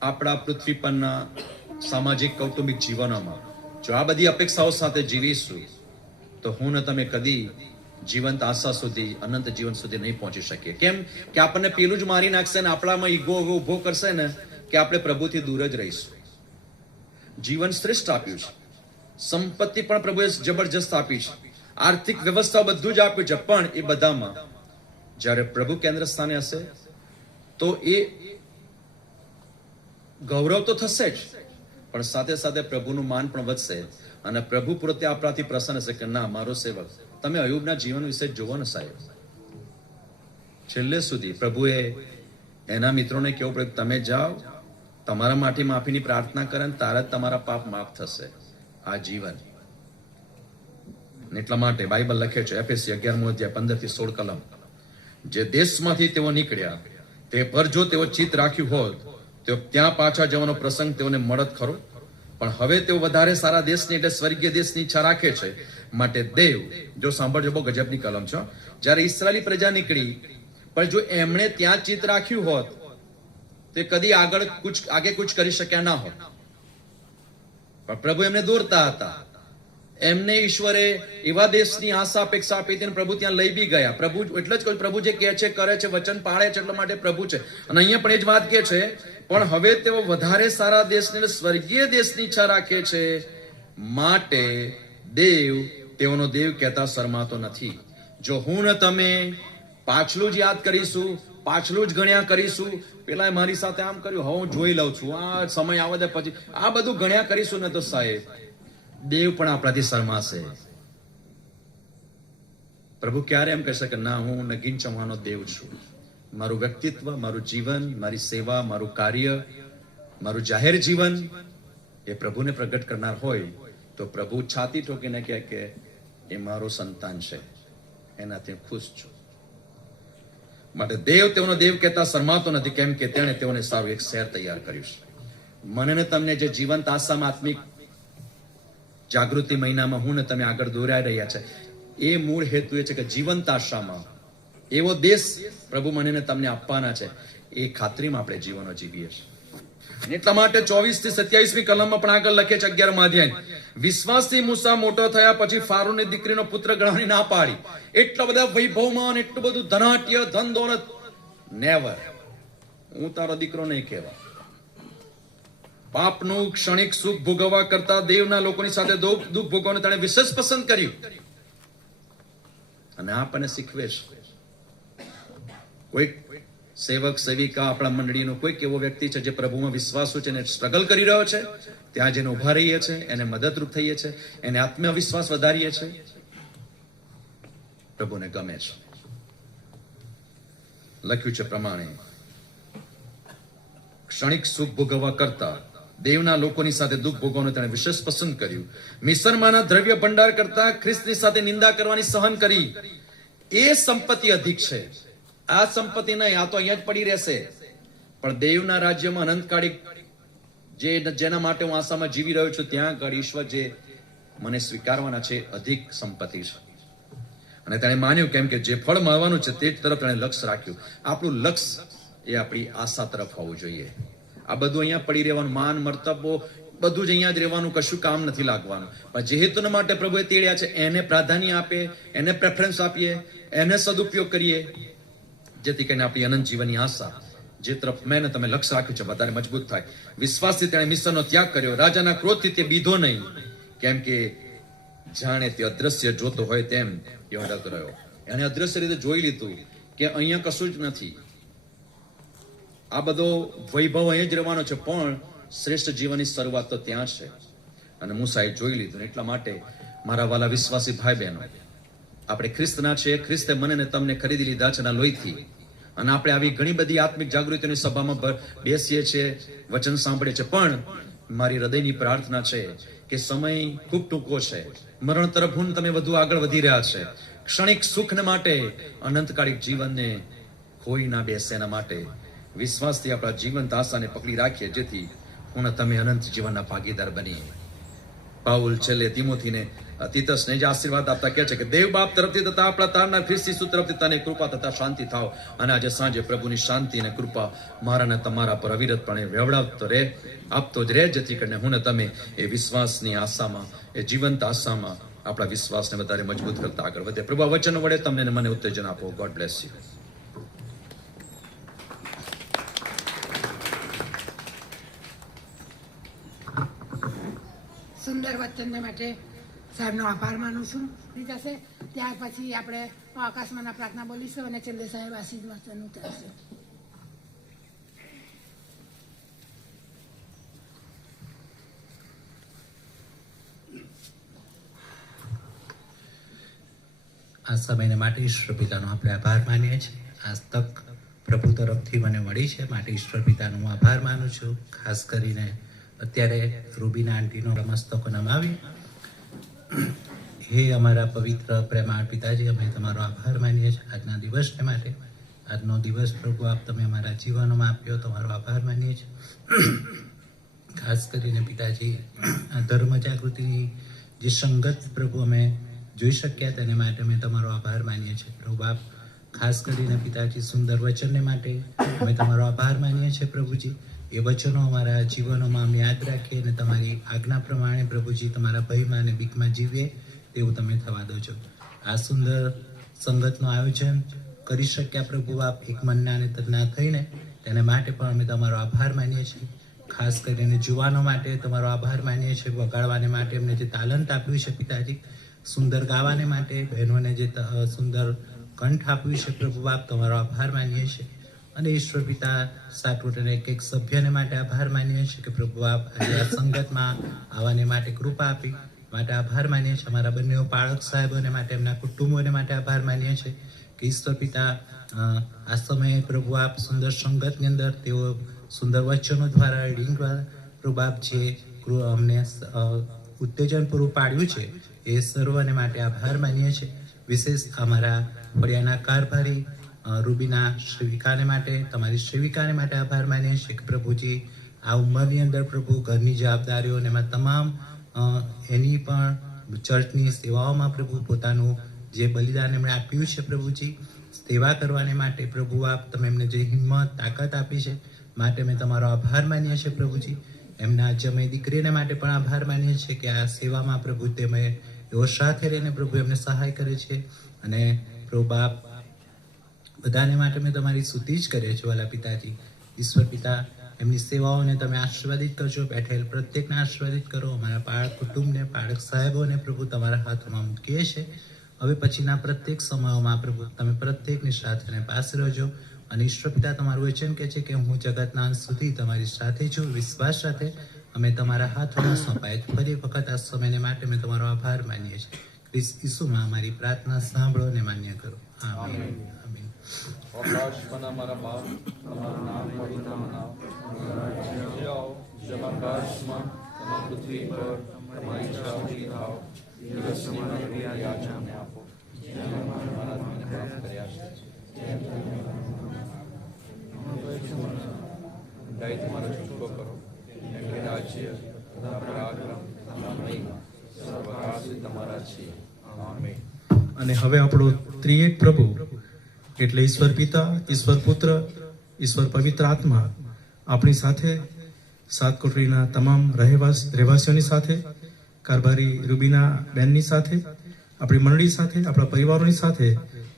આપણા પૃથ્વી પરના સામાજિક કૌટુંબિક જીવનોમાં જો આ બધી અપેક્ષાઓ સાથે જીવીશું તો હું ને તમે કદી જીવંત આશા સુધી, અનંત જીવન સુધી નહીં પહોંચી શકીએ. કેમ કે આપણને પેલું જ મારી નાખશે ને આપણામાં ઈગો ઉભો કરશે ને કે આપણે પ્રભુથી દૂર જ રહીશું. જીવન શ્રેષ્ઠ આપ્યું છે, સંપત્તિ પણ પ્રભુએ જબરજસ્ત આપી છે, આર્થિક વ્યવસ્થા બધું જ આપ્યું છે, પણ એ બધામાં જ્યારે પ્રભુ કેન્દ્ર સ્થાને હશે તો એ ગૌરવ તો થશે જ, પણ સાથે સાથે પ્રભુનું માન પણ વધશે અને પ્રભુ પોતે આપણાથી પ્રસન્ન હશે કે ના, મારો સેવક. તમે અયુબના જીવન વિશે જોવો ને સાહેબ, છેલ્લે સુધી પ્રભુએ એના મિત્રોને કેવું પડે, તમે જાઓ, તમારા માટે માફીની પ્રાર્થના કરે ને તારા જ તમારા પાપ માફ થશે. આ જીવન. એટલા માટે બાઇબલ લખે છે, એફએસી 11 અધ્યાય 15 થી 16 કલમ, જે દેશમાંથી તેઓ નીકળ્યા તે પર જો તેઓ ચિત્ત રાખ્યું હોત તો ત્યાં પાછા જવાનો પ્રસંગ તેઓને મળત ખરો, પણ હવે તેઓ વધારે સારા દેશની એટલે સ્વર્ગીય દેશની ઈચ્છા રાખે છે. માટે દેવ, જો સાંભળજો, બહુ ગજબની કલમ છે. જ્યારે ઇસ્રાયેલી પ્રજા નીકળી, પણ જો એમણે ત્યાં ચિત્ત રાખ્યું હોત તે કદી આગે કુછ કરી શક્યા ના હોત. પણ પ્રભુ એમને દોરતા હતા. એમને ઈશ્વરે એવા દેશની આશા અપેક્ષા આપી હતી, પ્રભુ ત્યાં લઈ બી ગયા. પ્રભુ એટલે જ કહ્યું, પ્રભુ જે કહે છે કરે છે, વચન પાળે છે, એટલા માટે પ્રભુ છે. અને અહીંયા પણ એ જ વાત કહે છે, પણ હવે તેઓ વધારે સારા દેશને સ્વર્ગીય દેશની ઈચ્છા રાખે છે. માટે દેવ તેઓનો દેવ કહેતા શરમાતો નથી. જો હું ને તમે પાછલું જ યાદ કરીશું, પાછલું જ ગણ્યા કરીશું, પેલા મારી સાથે આમ કર્યું, હવે હું જોઈ લઉં છું, આ સમય આવે પછી આ બધું ગણ્યા કરીશું ને, તો સાહેબ દેવ પણ આપણાથી શરમાશે. પ્રભુ ક્યારે એમ કહેશે કે ના, હું નગીન ચૌહાણનો દેવ છું. મારું વ્યક્તિત્વ, મારું જીવન, મારી સેવા, મારું કાર્ય, મારું જાહેર જીવન એ પ્રભુને પ્રગટ કરનાર હોય તો પ્રભુ છાતી ઠોકીને કહે કે એ મારો સંતાન છે, એનાથી ખુશ છું. માટે દેવ તેઓનો દેવ કહેતા શરમાતો નથી, કેમ કે તેણે તેઓને સારું એક શહેર તૈયાર કર્યું છે. મને ને તમને જે જીવંત આશામાં આત્મિક જાગૃતિ મહિનામાં હું ને તમે આગળ દોરાઈ રહ્યા છે, એ મૂળ હેતુ એ છે કે જીવંત આશામાં એવો દેશ પ્રભુ મને ને તમને આપવાના છે, એ ખાતરીમાં આપણે જીવનો જીવીએ છીએ. એટલા માટે 24 થી 27મી કલમમાં પણ આગળ લખે છે 11મા અધ્યાય, વિશ્વાસથી મૂસા મોટો થયા પછી ફારૂની દીકરીનો પુત્ર ગણવાની ના પાડી. એટલા બધા વૈભવમાં, એટલું બધું ધનાટ્ય, ધન દોલત, નેવર, હું તારો દીકરો નહીં કહેવા. પાપનું ક્ષણિક સુખ ભોગવવા કરતા દેવના લોકોની સાથે દુઃખ ભોગવવાનું તેણે વિશેષ પસંદ કર્યું. અને આપણને શીખવે છે. કોઈક સેવક સેવિકા આપણા મંડળીનો કોઈક એવો વ્યક્તિ છે જે પ્રભુમાં વિશ્વાસુ છે અને સ્ટ્રગલ કરી રહ્યો છે, ત્યાં જેને ઉભા રહીએ છે, એને મદદરૂપ થઈએ છે, એને આત્મવિશ્વાસ વધારીએ છે, પ્રભુને ગમે છે. લખ્યું છે પ્રમાણે, ક્ષણિક સુખ ભોગવવા કરતા દેવના લોકોની સાથે દુઃખ ભોગવવાનું તેણે વિશેષ પસંદ કર્યું. મિસરમાંના દ્રવ્ય ભંડાર કરતા ખ્રિસ્તની સાથે નિંદા કરવાની સહન કરી. એ સંપત્તિ અધિક છે. આ સંપત્તિ નહીં, આ તો અહીંયા જ પડી રહેશે. પણ દેવના રાજ્યમાં અનંતકાળી જેના માટે હું આશામાં જીવી રહ્યો છું, ત્યાં આગળ ઈશ્વર જે મને સ્વીકારવાના છે, અધિક સંપત્તિ છે. અને તેણે માન્યું, કેમ કે જે ફળ મળવાનું છે તે તરફ તેણે લક્ષ્ય રાખ્યું. આપણું લક્ષ્ય એ આપણી આશા તરફ હોવું જોઈએ. આ બધું અહીંયા પડી રહેવાનું, માન મર્તબો બધું જ અહીંયા જ રહેવાનું, કશું કામ નથી લાગવાનું. પણ જે હેતુના માટે પ્રભુએ તેડ્યા છે એને પ્રાધાન્ય આપે, એને પ્રેફરન્સ આપીએ, એને સદુપયોગ કરીએ, જેથી કરીને આપણી અનંત જીવનની આશા જે તરફ મેં તમે લક્ષ્ય રાખ્યું છે વધારે મજબૂત થાય. વિશ્વાસથી તેણે મિસરનો ત્યાગ કર્યો. રાજાના ક્રોધથી તે બીધો નહીં, કેમ કે જાણે તે અદ્રશ્ય જોતો હોય તેમ એ અડગ રહ્યો. એને અદ્રશ્ય રીતે જોઈ લીધું કે અહીંયા કશું જ નથી, આ બધો વૈભવ અહીં જ રહેવાનો છે, પણ શ્રેષ્ઠ જીવનની શરૂઆત તો ત્યાં છે. અને મૂસાએ જોઈ લીધું. એટલા માટે મારા વાલા વિશ્વાસી ભાઈ બહેનો, આપણે ખ્રિસ્તના છીએ. ખ્રિસ્તે મને ને તમને ખરીદી લીધા છે લોહીથી. અને આપણે આવી ઘણી બધી આત્મિક જાગૃતિની સભામાં બેસીએ છીએ, વચન સાંભળીએ છીએ, પણ મારી હૃદયની પ્રાર્થના છે કે સમય ખૂબ ટૂંકો છે. મરણ તરફ હું તમે વધુ આગળ વધી રહ્યા છે. ક્ષણિક સુખને માટે અનંતકાળિક જીવનને ખોઈ ના બેસે, એના માટે વિશ્વાસથી આપણા જીવંત આશાને પકડી રાખીએ, જેથી હું તમે અનંત જીવનના ભાગીદાર બનીએ. પાઉલ છેલ્લે તિમોથીને તીતસને જ આશીર્વાદ આપતા કહે છે કે દેવ બાપ તરફથી તથા આપણા તારનાર ખ્રિસ્ત ઈસુ તરફથી તને કૃપા તથા શાંતિ થાવ. અને આજે સાંજે પ્રભુની શાંતિ અને કૃપા મારા ને તમારા પર અવિરતપણે વેવડાવતો રહે, આપતો જ રહે, જેથી કરીને હું ને તમે એ વિશ્વાસની આશામાં, એ જીવંત આશામાં આપણા વિશ્વાસને વધારે મજબૂત કરતા આગળ વધે. પ્રભુ આ વચન વડે તમને ને મને ઉત્તેજન આપો. God bless you. સુંદર વચનને માટે સાહેબનો આભાર માનું છું. થશે ત્યાર પછી આપણે આકાશમાંના પ્રાર્થના બોલીશું અને છેલ્લે સાહેબ આશીર્વાદ વચન ઉતારશે. આ સમયને માટે ઈશ્વર પિતાનો આપણે આભાર માનીએ છીએ. આ તક પ્રભુ તરફથી મને મળી છે, માટે ઈશ્વર પિતાનો હું આભાર માનું છું. ખાસ કરીને અત્યારે રૂબીના આંટીનો મસ્તકો નમાવી. હે અમારા પવિત્ર પ્રેમાળ પિતાજી, અમે તમારો આભાર માનીએ છીએ આજના દિવસને માટે. આજનો દિવસ પ્રભુ આપ તમે અમારા જીવનમાં આપ્યો, તમારો આભાર માનીએ છીએ. ખાસ કરીને પિતાજી, આ ધર્મ જાગૃતિની જે સંગત પ્રભુ અમે જોઈ શક્યા તેને માટે અમે તમારો આભાર માનીએ છીએ. પ્રભુ બાપ, ખાસ કરીને પિતાજી સુંદર વચનને માટે અમે તમારો આભાર માનીએ છીએ પ્રભુજી. એ વચનો અમારા જીવનોમાં અમે યાદ રાખીએ અને તમારી આજ્ઞા પ્રમાણે પ્રભુજી તમારા ભયમાં અને બીકમાં જીવીએ તેવું તમે થવા દો છો. આ સુંદર સંગતનું આયોજન કરી શક્યા પ્રભુ બાપ એક મનના અને તજના થઈને, તેને માટે પણ અમે તમારો આભાર માનીએ છીએ. ખાસ કરીને જુવાનો માટે તમારો આભાર માનીએ છીએ. વગાડવાને માટે એમને જે તાલંત આપ્યું છે પિતાજી, સુંદર ગાવાને માટે બહેનોને જે સુંદર કંઠ આપ્યું છે પ્રભુ બાપ, તમારો આભાર માનીએ છીએ. અને ઈશ્વર પિતા સાટવટના એક સભ્યને માટે આભાર માનીએ છીએ કે પ્રભુ આપ આજે આ સંગતમાં આવવાને માટે કૃપા આપી માટે આભાર માનીએ છીએ. અમારા બંને પાળક સાહેબોને માટે, એમના કુટુંબોને માટે આભાર માનીએ છીએ કે ઈશ્વર પિતા આ સમયે પ્રભુ આપ સુંદર સંગતની અંદર તેઓ સુંદર વચનો દ્વારા, રીડિંગ દ્વારા પ્રભુ આપ જે અમને ઉત્તેજન પૂરું પાડ્યું છે એ સર્વને માટે આભાર માનીએ છીએ. વિશેષ અમારા ફળિયાના કારભારી રૂબીના સેવિકાને માટે, તમારી સેવિકાને માટે આભાર માનીએ છીએ કે પ્રભુજી આ ઉંમરની અંદર પ્રભુ ઘરની જવાબદારીઓ અને એમાં તમામ એની પણ ચર્ચની સેવાઓમાં પ્રભુ પોતાનું જે બલિદાન એમણે આપ્યું છે પ્રભુજી, સેવા કરવાને માટે પ્રભુ આપ તમે એમને જે હિંમત તાકાત આપી છે માટે અમે તમારો આભાર માનીએ છીએ પ્રભુજી. એમના જમે દીકરીને માટે પણ આભાર માનીએ છીએ કે આ સેવામાં પ્રભુ તમે એવો સાથે રહીને પ્રભુ એમને સહાય કરે છે. અને પ્રભુ બાપ બધાને માટે મેં તમારી સ્તુતિ જ કરીએ છીએ વાલા પિતાજી. ઈશ્વર પિતા, એમની સેવાઓને તમે આશીર્વાદિત કરજો, બેઠેલ પ્રત્યેકને આશીર્વાદિત કરો. અમારા પાળક કુટુંબને, પાળક સાહેબોને પ્રભુ તમારા હાથમાં મૂકીએ છીએ. હવે પછીના પ્રત્યેક સમયોમાં પ્રભુ તમે પ્રત્યેકની સાથે પાસે રહેજો. અને ઈશ્વર પિતા, તમારું વચન કહે છે કે હું જગતના અંત સુધી તમારી સાથે છું. વિશ્વાસ સાથે અમે તમારા હાથમાં સોંપાય. ફરી વખત આ સમયને માટે મેં તમારો આભાર માનીએ છીએ. ખ્રિસ્ત ઈસુમાં અમારી પ્રાર્થના સાંભળો અને માન્ય કરો. આમીન. આમીન. આકાશમાં અમારા બાપ, તમારું નામ પવિત્ર મનાવો, તમારું રાજ્ય આવો, જેમ આકાશમાં તેમ પૃથ્વી પર તમારી ઈચ્છા પૂરી થાવ. દિવસની અમારી યાચના અમને આપો, જેમ અમે અમારા ગુનાહોને માફ કર્યા છે. ન્યાય તમારો છૂટકો કરો, એમ કે રાજ્ય તથા પરાક્રમ તથા મહિમા સર્વકાળ સુધી તમારા છે. આમેન. અને હવે આપણો ત્રિએક પ્રભુ એટલે ઈશ્વર પિતા, ઈશ્વર પુત્ર, ઈશ્વર પવિત્ર આત્મા આપણી સાથે, સાત કોટરીના તમામ રહેવાસીઓની સાથે, કારભારી રૂબીના બેનની સાથે, આપણી મંડળી સાથે, આપણા પરિવારોની સાથે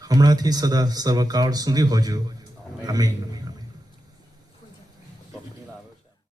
હમણાંથી સદા સર્વકાળ સુધી હોજો. આમીન.